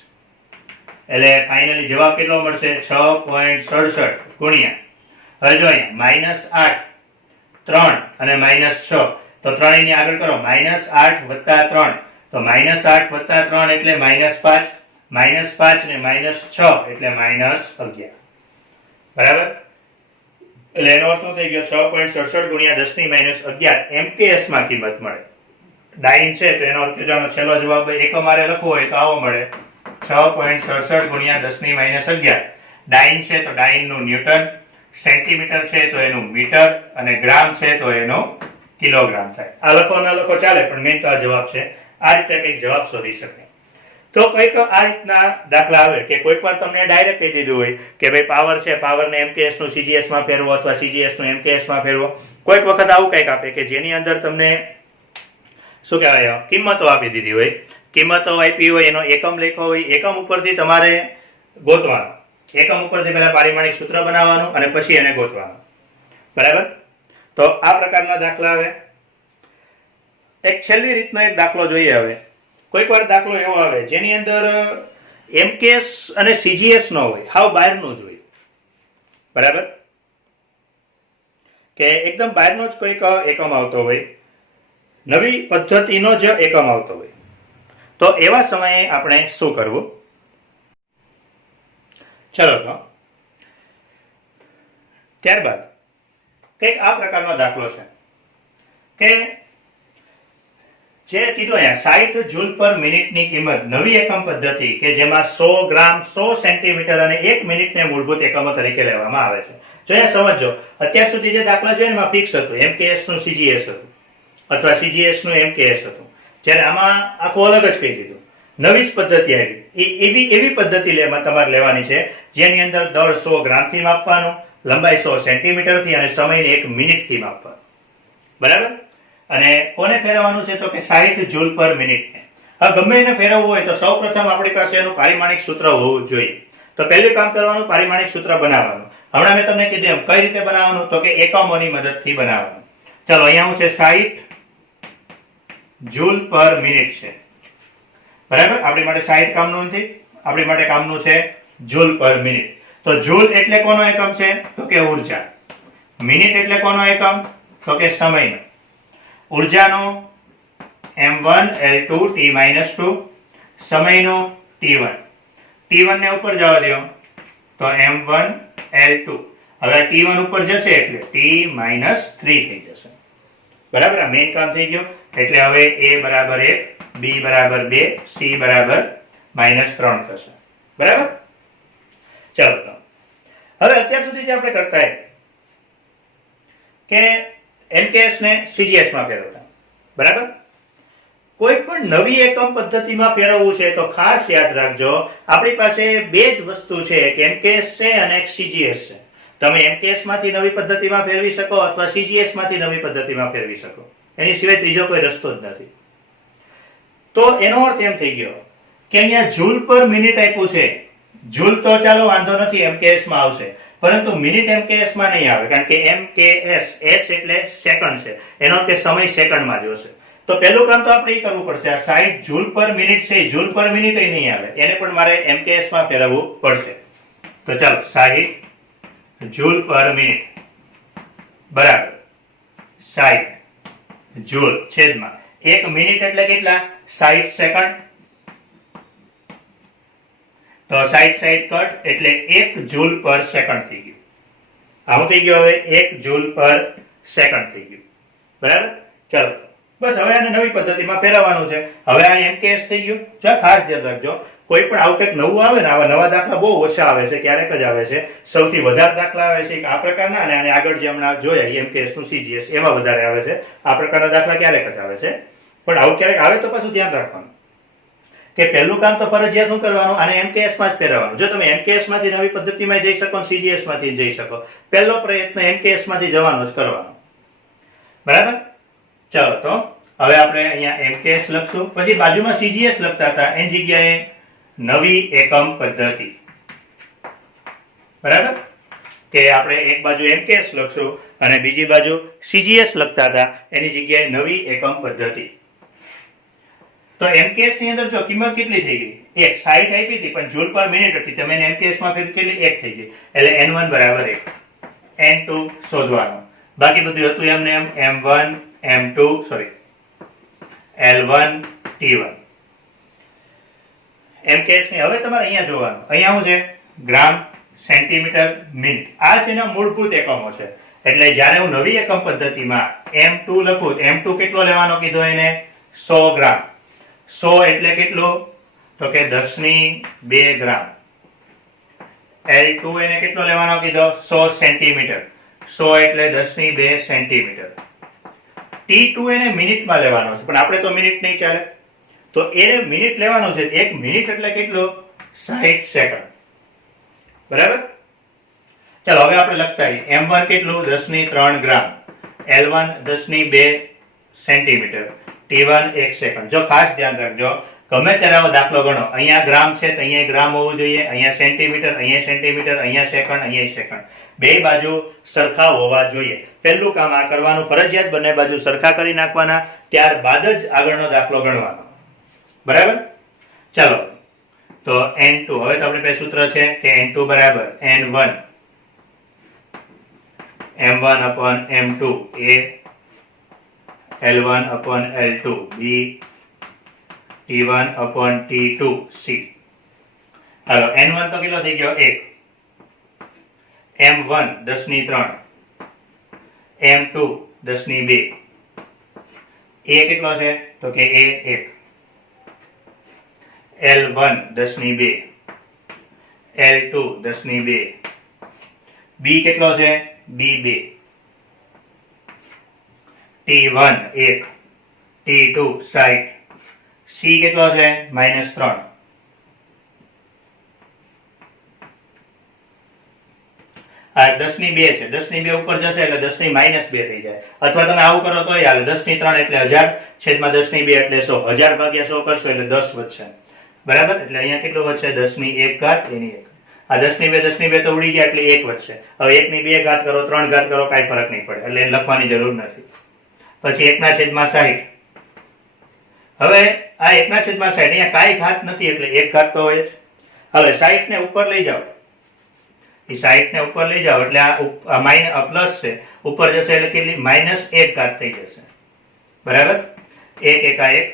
એટલે ફાઇનલી જવાબ કેટલો મળશે? 6.67 ગુણ્યા હવે જો અહીંયા -8 3 અને -6 તો 3 ની આગળ કરો -8 + 3 તો -8 + 3 એટલે -5 -5 ને -6 એટલે -11. બરાબર, એટલે એનો અર્થ શું થઈ ગયો? 6.67 ગુણ્યા 10⁻11 MKS માં કિંમત મળે. ડાઇન છે તો એનો અર્થ જો છેલ્લો જવાબ એકમારે લખવો હોય તો આવો મળે 6.67 ગુણ્યા 10⁻11. ડાઇન છે તો ડાઇન નું ન્યૂટન, સેન્ટીમીટર છે તો એનું મીટર અને ગ્રામ છે તો એનો કિલોગ્રામ થાય. આ લખો ન લખો ચાલે પણ મેન તો આ જવાબ છે. આ રીતે કંઈક જવાબ શોધી શકે. તો કંઈક આ રીતના દાખલા આવે કે કોઈક વાર તમને ડાયરેક્ટ કહી દીધું હોય કે ભાઈ પાવર છે, પાવરને MKS નું CGS માં ફેરવો અથવા CGS નું MKS માં ફેરવો. કોઈક વખત આવું કંઈક આપે કે જેની અંદર તમને શું કહેવાય કિંમતો આપી દીધી હોય, કિંમતો આપી હોય એનો એકમ લખ્યો હોય, એકમ ઉપરથી તમારે ગોતવાનું, એકમ ઉપરથી પહેલા પારિમાણિક સૂત્ર બનાવવાનું અને પછી એને ગોતવાનું. બરાબર. તો આ પ્રકારના દાખલા આવે. એક છેલ્લી રીતનો એક દાખલો જોઈએ. હવે કોઈક વાર દાખલો એવો આવે જેની અંદર એમકેએસ અને સીજીએસ નો હોય, હાવ બહારનો જ હોય. બરાબર, કે એકદમ બહારનો જ કોઈક એકમ આવતો હોય, નવી પદ્ધતિનો જ એકમ આવતો હોય. તો એવા સમયે આપણે શું કરવું? ચલો તો ત્યારબાદ કંઈક આ પ્રકારનો દાખલો છે કે જે કીધું અહીંયા 60 જૂલ પર મિનિટની કિંમત નવી એકમ પદ્ધતિ કે જેમાં 100 ગ્રામ 100 સેન્ટીમીટર અને 1 મિનિટને મૂળભૂત એકમો તરીકે લેવામાં આવે છે. જો અહીંયા સમજો, અત્યાર સુધી જે દાખલા જોયા એમાં ફિક્સ હતું, એમકેએસ નું સીજીએસ હતું અથવા સીજીએસ નું એમકેએસ હતું. જ્યારે આમાં આખું અલગ જ કહી દીધું, નવી જ પદ્ધતિ આવી. એવી પદ્ધતિ તમારે લેવાની છે જેની અંદર દળ 100 ગ્રામથી માપવાનું, લંબાઈ 100 સેન્ટીમીટરથી અને સમયને 1 મિનિટથી માપવાનું. બરાબર. અને કોને ફેરવવાનું છે? તો કે 60 જૂલ પર મિનિટને. હવે ગમે એને ફેરવવું હોય તો સૌપ્રથમ આપણી પાસે એનું પારિમાણિક સૂત્ર હોવું જોઈએ. તો પહેલું કામ કરવાનું, પારિમાણિક સૂત્ર બનાવવાનું. હમણાં મેં તમને કીધું એમ કઈ રીતે બનાવવાનું? તો કે એકમોની મદદથી બનાવવાનું. ચાલો, અહીંયા હું છે 60 જૂલ પર મિનિટ છે. બરાબર. આપણી માટે 60 કામનું નથી, આપણી માટે કામનું છે જૂલ પર મિનિટ. તો જૂલ એટલે કોનો એકમ છે? તો કે ઉર્જા. મિનિટ એટલે કોનો એકમ? તો કે સમયનો. ઉર્જાનો m1 L2 T-2, સમયનો T1. T1 ને ઉપર જવા દો તો m1 L2. હવે T1 ઉપર જશે એટલે T-3 થઈ જશે. બરાબર. આ મેઇન કામ થઈ ગયું. એટલે હવે a બરાબર 1, b બરાબર 2, c બરાબર -3 થશે. બરાબર. ચાલો તો હવે અત્યાર સુધી જે આપણે કરતા કે એમકેએસ ને સીજીએસ માં ફેરવતા. બરાબર. કોઈ પણ નવી એકમ પદ્ધતિમાં ફેરવવું છે તો ખાસ યાદ રાખજો, આપણી પાસે બે જ વસ્તુ છે, એક એમકેએસ છે અને એક સીજીએસ છે. તમે એમકેએસ માંથી નવી પદ્ધતિમાં ફેરવી શકો અથવા સીજીએસ માંથી નવી પદ્ધતિમાં ફેરવી શકો. એની સિવાય ત્રીજો કોઈ રસ્તો જ નથી. તો એનો અર્થ એમ થઈ ગયો કે અહીંયા જૂલ પર મિનિટ આપ્યું છે. જૂલ તો ચાલો વાંધો નથી, એમકેએસ માં આવશે, પરંતુ મિનિટ એમકેએસ માં નહીં આવે, કારણ કે એમકેએસ એસ એટલે સેકન્ડ છે, એનો કે સમય સેકન્ડમાં જોશે. તો પહેલું કામ તો આપણે એ કરવું પડશે, આ 60 જૂલ પર મિનિટ છે, જૂલ પર મિનિટ નહીં આવે, એને પણ મારે એમકેએસ માં ફેરવવું પડશે. તો ચાલો, 60 જૂલ પર મિનિટ બરાબર 60 જૂલ છેદમાં 1 મિનિટ એટલે કેટલા? 60 સેકન્ડ. તો 60 કટ એટલે 1 જૂલ પર સેકન્ડ થઈ ગયું. આવું થઈ ગયું. હવે 1 જૂલ પર સેકન્ડ થઈ ગયું. બરાબર. ચાલો, બસ હવે આને નવી પદ્ધતિમાં ફેરવવાનું છે. હવે આ એમકેએસ થઈ ગયું. જો ખાસ ધ્યાન રાખજો, કોઈ પણ આવું કંઈક નવું આવે ને, આવા નવા દાખલા બહુ ઓછા આવે છે, ક્યારેક જ આવે છે. સૌથી વધારે દાખલા આવે છે આ પ્રકારના, અને આને આગળ જે હમણાં જોયા એમકેએસ નું સીજીએસ એમાં વધારે આવે છે. આ પ્રકારના દાખલા ક્યારેક જ આવે છે. પણ આવું ક્યારેક આવે તો પાછું ધ્યાન રાખવાનું કે પહેલું કામ તો ફરજિયાત શું કરવાનું? આને એમકેએસ માં જ ફેરવવાનું. જો તમે એમકેએસ માંથી નવી પદ્ધતિમાં જઈ શકો, સીજીએસ માંથી જઈ શકો, પહેલો પ્રયત્ન એમકેએસ માંથી જવાનો જ કરવાનો. બરાબર. ચાલો, તો હવે આપણે અહીંયા એમકેએસ લખશું, પછી બાજુમાં સીજીએસ લખતા હતા એની જગ્યાએ નવી એકમ પદ્ધતિ. બરાબર. કે આપણે એક બાજુ એમકેએસ લખશું અને બીજી બાજુ સીજીએસ લખતા હતા એની જગ્યાએ નવી એકમ પદ્ધતિ. તો એમકેએસ ની અંદર જો કિંમત કેટલી થઈ ગઈ? 1. 60 આપી હતી પણ જૂલ પર મિનિટ હતી, તમે એમકેએસ માં ફેર કેટલી? 1 થઈ ગઈ. એટલે n1 બરાબર 1, n2 શોધવાનો. બાકી બધું હતું એમને એમ, m1 m2 sorry L1 T1. MKS ની હવે તમારે અહીંયા જોવાનું. અહીંયા શું છે? ગ્રામ, સેન્ટીમીટર, મિનિટ. આ છે એના મૂળભૂત એકમો છે. એટલે જ્યારે હું નવી એકમ પદ્ધતિમાં m2 લખું, m2 કેટલો લેવાનો કીધો એને? 100 ગ્રામ. 100 એટલે કેટલું? તો કે 10⁵ ગ્રામ. L2 એને કેટલો લેવાનો કીધો? 100 સેન્ટીમીટર. 100 એટલે 10⁵ સેન્ટીમીટર. T2 એને મિનિટમાં લેવાનો છે, પણ આપણે તો મિનિટ નહીં ચાલે, તો એને મિનિટ લેવાનો છે. 1 મિનિટ એટલે કેટલું? 60 સેકન્ડ. બરાબર. ચાલો, હવે આપણે લખતા m1 કેટલું? 10⁵ ગ્રામ. L1 10⁵ centimetre. t1 1 second. જો ખાસ ધ્યાન રાખજો, ગમે ત્યારે આવો દાખલો ગણો, અહીંયા ગ્રામ છે તો અહીંયા ગ્રામ હોવું જોઈએ, અહીંયા સેન્ટીમીટર, અહીંયા સેન્ટીમીટર, અહીંયા સેકન્ડ, અહીંયા સેકન્ડ, બે બાજુ સરખા હોવા જોઈએ. પહેલું કામ આ કરવાનું, ફરજિયાત બંને બાજુ સરખા કરી નાખવાના, ત્યારબાદ જ આગળનો દાખલો ગણવાનો. બરાબર? ચાલો, તો n2, હવે તો આપણી પાસે સૂત્ર છે કે n2 બરાબર n1 m1 upon m2 a l1 upon l2 b t1 upon t2 c. Hello, n1 તો કેટલો થઈ ગયો? 1. m1 10 ની 3, m2 10 ની 2, a કેટલો છે તો કે a 1, l1 10 ની 2, l2 10 ની 2, b કેટલો છે? b 2, t1 1, t2 60, c કેટલો છે? -3. આ 10 ની 2 છે, 10 ની 2 ઉપર જશે એટલે 10 ની -2 થઈ જાય. અથવા તમે આવું કરો તોય હાલે, 10 ની 3 એટલે 1000 છેદમાં 10 ની 2 એટલે 100, 1000 ભાગ્યા 100 કરશો એટલે 10 વધશે. બરાબર? એટલે અહીંયા કેટલું વધશે? 10 ની 1 ઘાત એની 1. આ 10 ની 2 તો ઉડી ગયા એટલે 1 વધશે. હવે 1 ની 2 ઘાત કરો, 3 ઘાત કરો, કાંઈ ફરક નહીં પડે, એટલે લખવાની જરૂર નથી. પછી 1/60. હવે આ 1/60 અહીંયા કાંઈ ઘાત નથી એટલે 1 ઘાત તો હોય જ. હવે 60 ને ઉપર લઈ જાઓ, એ 60 ને ઉપર લઈ જાઓ એટલે આ માઇનસ પ્લસ છે, ઉપર જશે એટલે કેટલી? -1 ઘાત થઈ જશે. બરાબર? 1 એકા 1.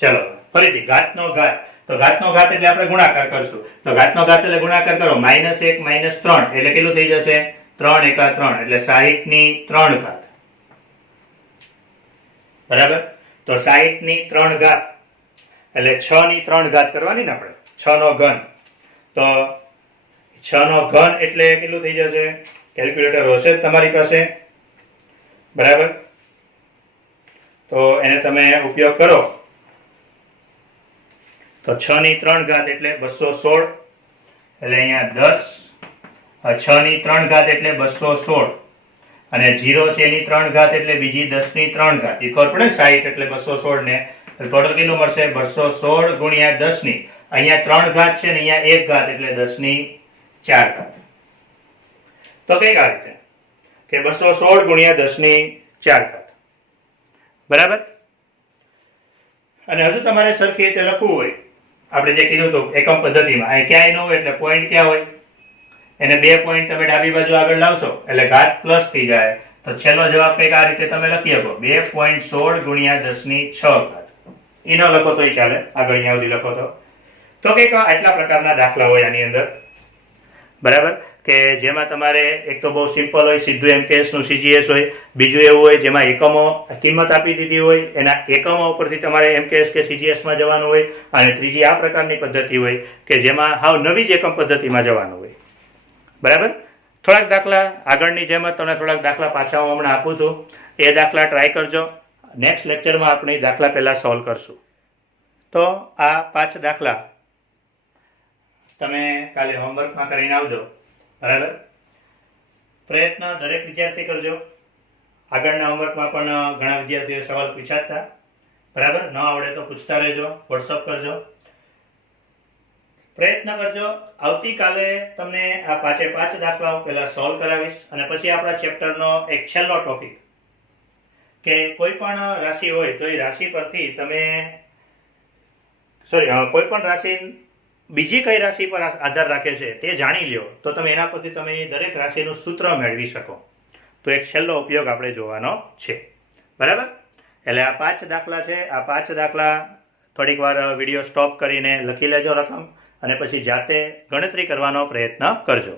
ચલો ફરીથી ઘાતનો ઘાત, તો ઘાતનો ઘાત એટલે આપણે ગુણાકાર કરશું, તો ઘાતનો ઘાત એટલે ગુણાકાર કરો, -1 -3 એટલે કેટલું થઈ જશે? 3 એકા 3 એટલે 60 ની 3 ઘાત. બરાબર? તો 60 ની 3 ઘાત એટલે 6 ની 3 ઘાત કરવાની ને આપણે, 6 નો ઘન. તો 6 નો ઘન એટલે કેટલું થઈ જશે? કેલ્ક્યુલેટર હશે જ તમારી પાસે. બરાબર? તો એને તમે ઉપયોગ કરો તો 6 ની 3 ઘાત એટલે 216, એટલે અહીંયા 10, 6 ની 3 ઘાત એટલે 216, અને 0 છે એની 3 ઘાત એટલે બીજી 10 ની 3 ઘાત. એ ખબર પડે? 60 એટલે 216 ને ટોટલ કેટલું મળશે? 216 ગુણ્યા 10 ની, અહીંયા 3 ઘાત છે ને અહીંયા 1 ઘાત એટલે 10 ની 4 ઘાત. તો કઈક આ રીતે કે 216 ગુણ્યા 10 ની 4 ઘાત. બરાબર? અને હજુ તમારે સરખી રીતે લખવું હોય, આપણે જે કીધું હતું એકમ પદ્ધતિમાં, અહીં ક્યાંય ન હોય એટલે પોઈન્ટ ક્યાં હોય, એને 2 પોઈન્ટ તમે ડાબી બાજુ આગળ લાવશો એટલે ઘાત પ્લસ થઈ જાય. તો છેલ્લો જવાબ કંઈક આ રીતે તમે લખી શકો, 2.16 ગુણ્યા 10 ની 6 ઘાત. એ ન લખો તોય ચાલે, આગળ અહીંયા સુધી લખો તો કંઈક આટલા પ્રકારના દાખલા હોય આની અંદર. બરાબર? કે જેમાં તમારે એક તો બહુ સિમ્પલ હોય, સીધું MKS નું CGS હોય, બીજું એવું હોય જેમાં એકમો કિંમત આપી દીધી હોય, એના એકમો ઉપરથી તમારે MKS કે CGS માં જવાનું હોય, અને ત્રીજી આ પ્રકારની પદ્ધતિ હોય કે જેમાં હાવ નવી જ એકમ પદ્ધતિમાં જવાનું હોય. બરાબર? થોડાક દાખલા આગળની જેમ જ તમને થોડાક દાખલા પાછા હું હમણાં આપું છું, એ દાખલા ટ્રાય કરજો. નેક્સ્ટ લેક્ચરમાં આપણે દાખલા પહેલા સોલ્વ કરશું. તો આ 5 દાખલા તમે કાલે હોમવર્કમાં કરીને આવજો. બરાબર? પ્રયત્ન દરેક વિદ્યાર્થી કરજો. આગળના હોમવર્કમાં પણ ઘણા વિદ્યાર્થીઓએ સવાલ પૂછ્યા હતા. બરાબર? ન આવડે તો પૂછતા રહેજો, વોટ્સઅપ કરજો. પ્રયત્ન કરજો. આવતીકાલે તમને આ 5 દાખલાઓ પહેલા સોલ્વ કરાવીશ, અને પછી આપણા ચેપ્ટરનો એક છેલ્લો ટોપિક કે કોઈ પણ રાશિ હોય તો એ રાશિ પરથી તમે કોઈ પણ રાશિ બીજી કઈ રાશિ પર આધાર રાખે છે તે જાણી લ્યો, તો તમે એના પરથી તમે દરેક રાશિનું સૂત્ર મેળવી શકો. તો એક છેલ્લો ઉપયોગ આપણે જોવાનો છે. બરાબર? એટલે આ 5 દાખલા છે. આ 5 દાખલા થોડીક વાર વિડીયો સ્ટોપ કરીને લખી લેજો રકમ, અને પછી જાતે ગણતરી કરવાનો પ્રયત્ન કરજો.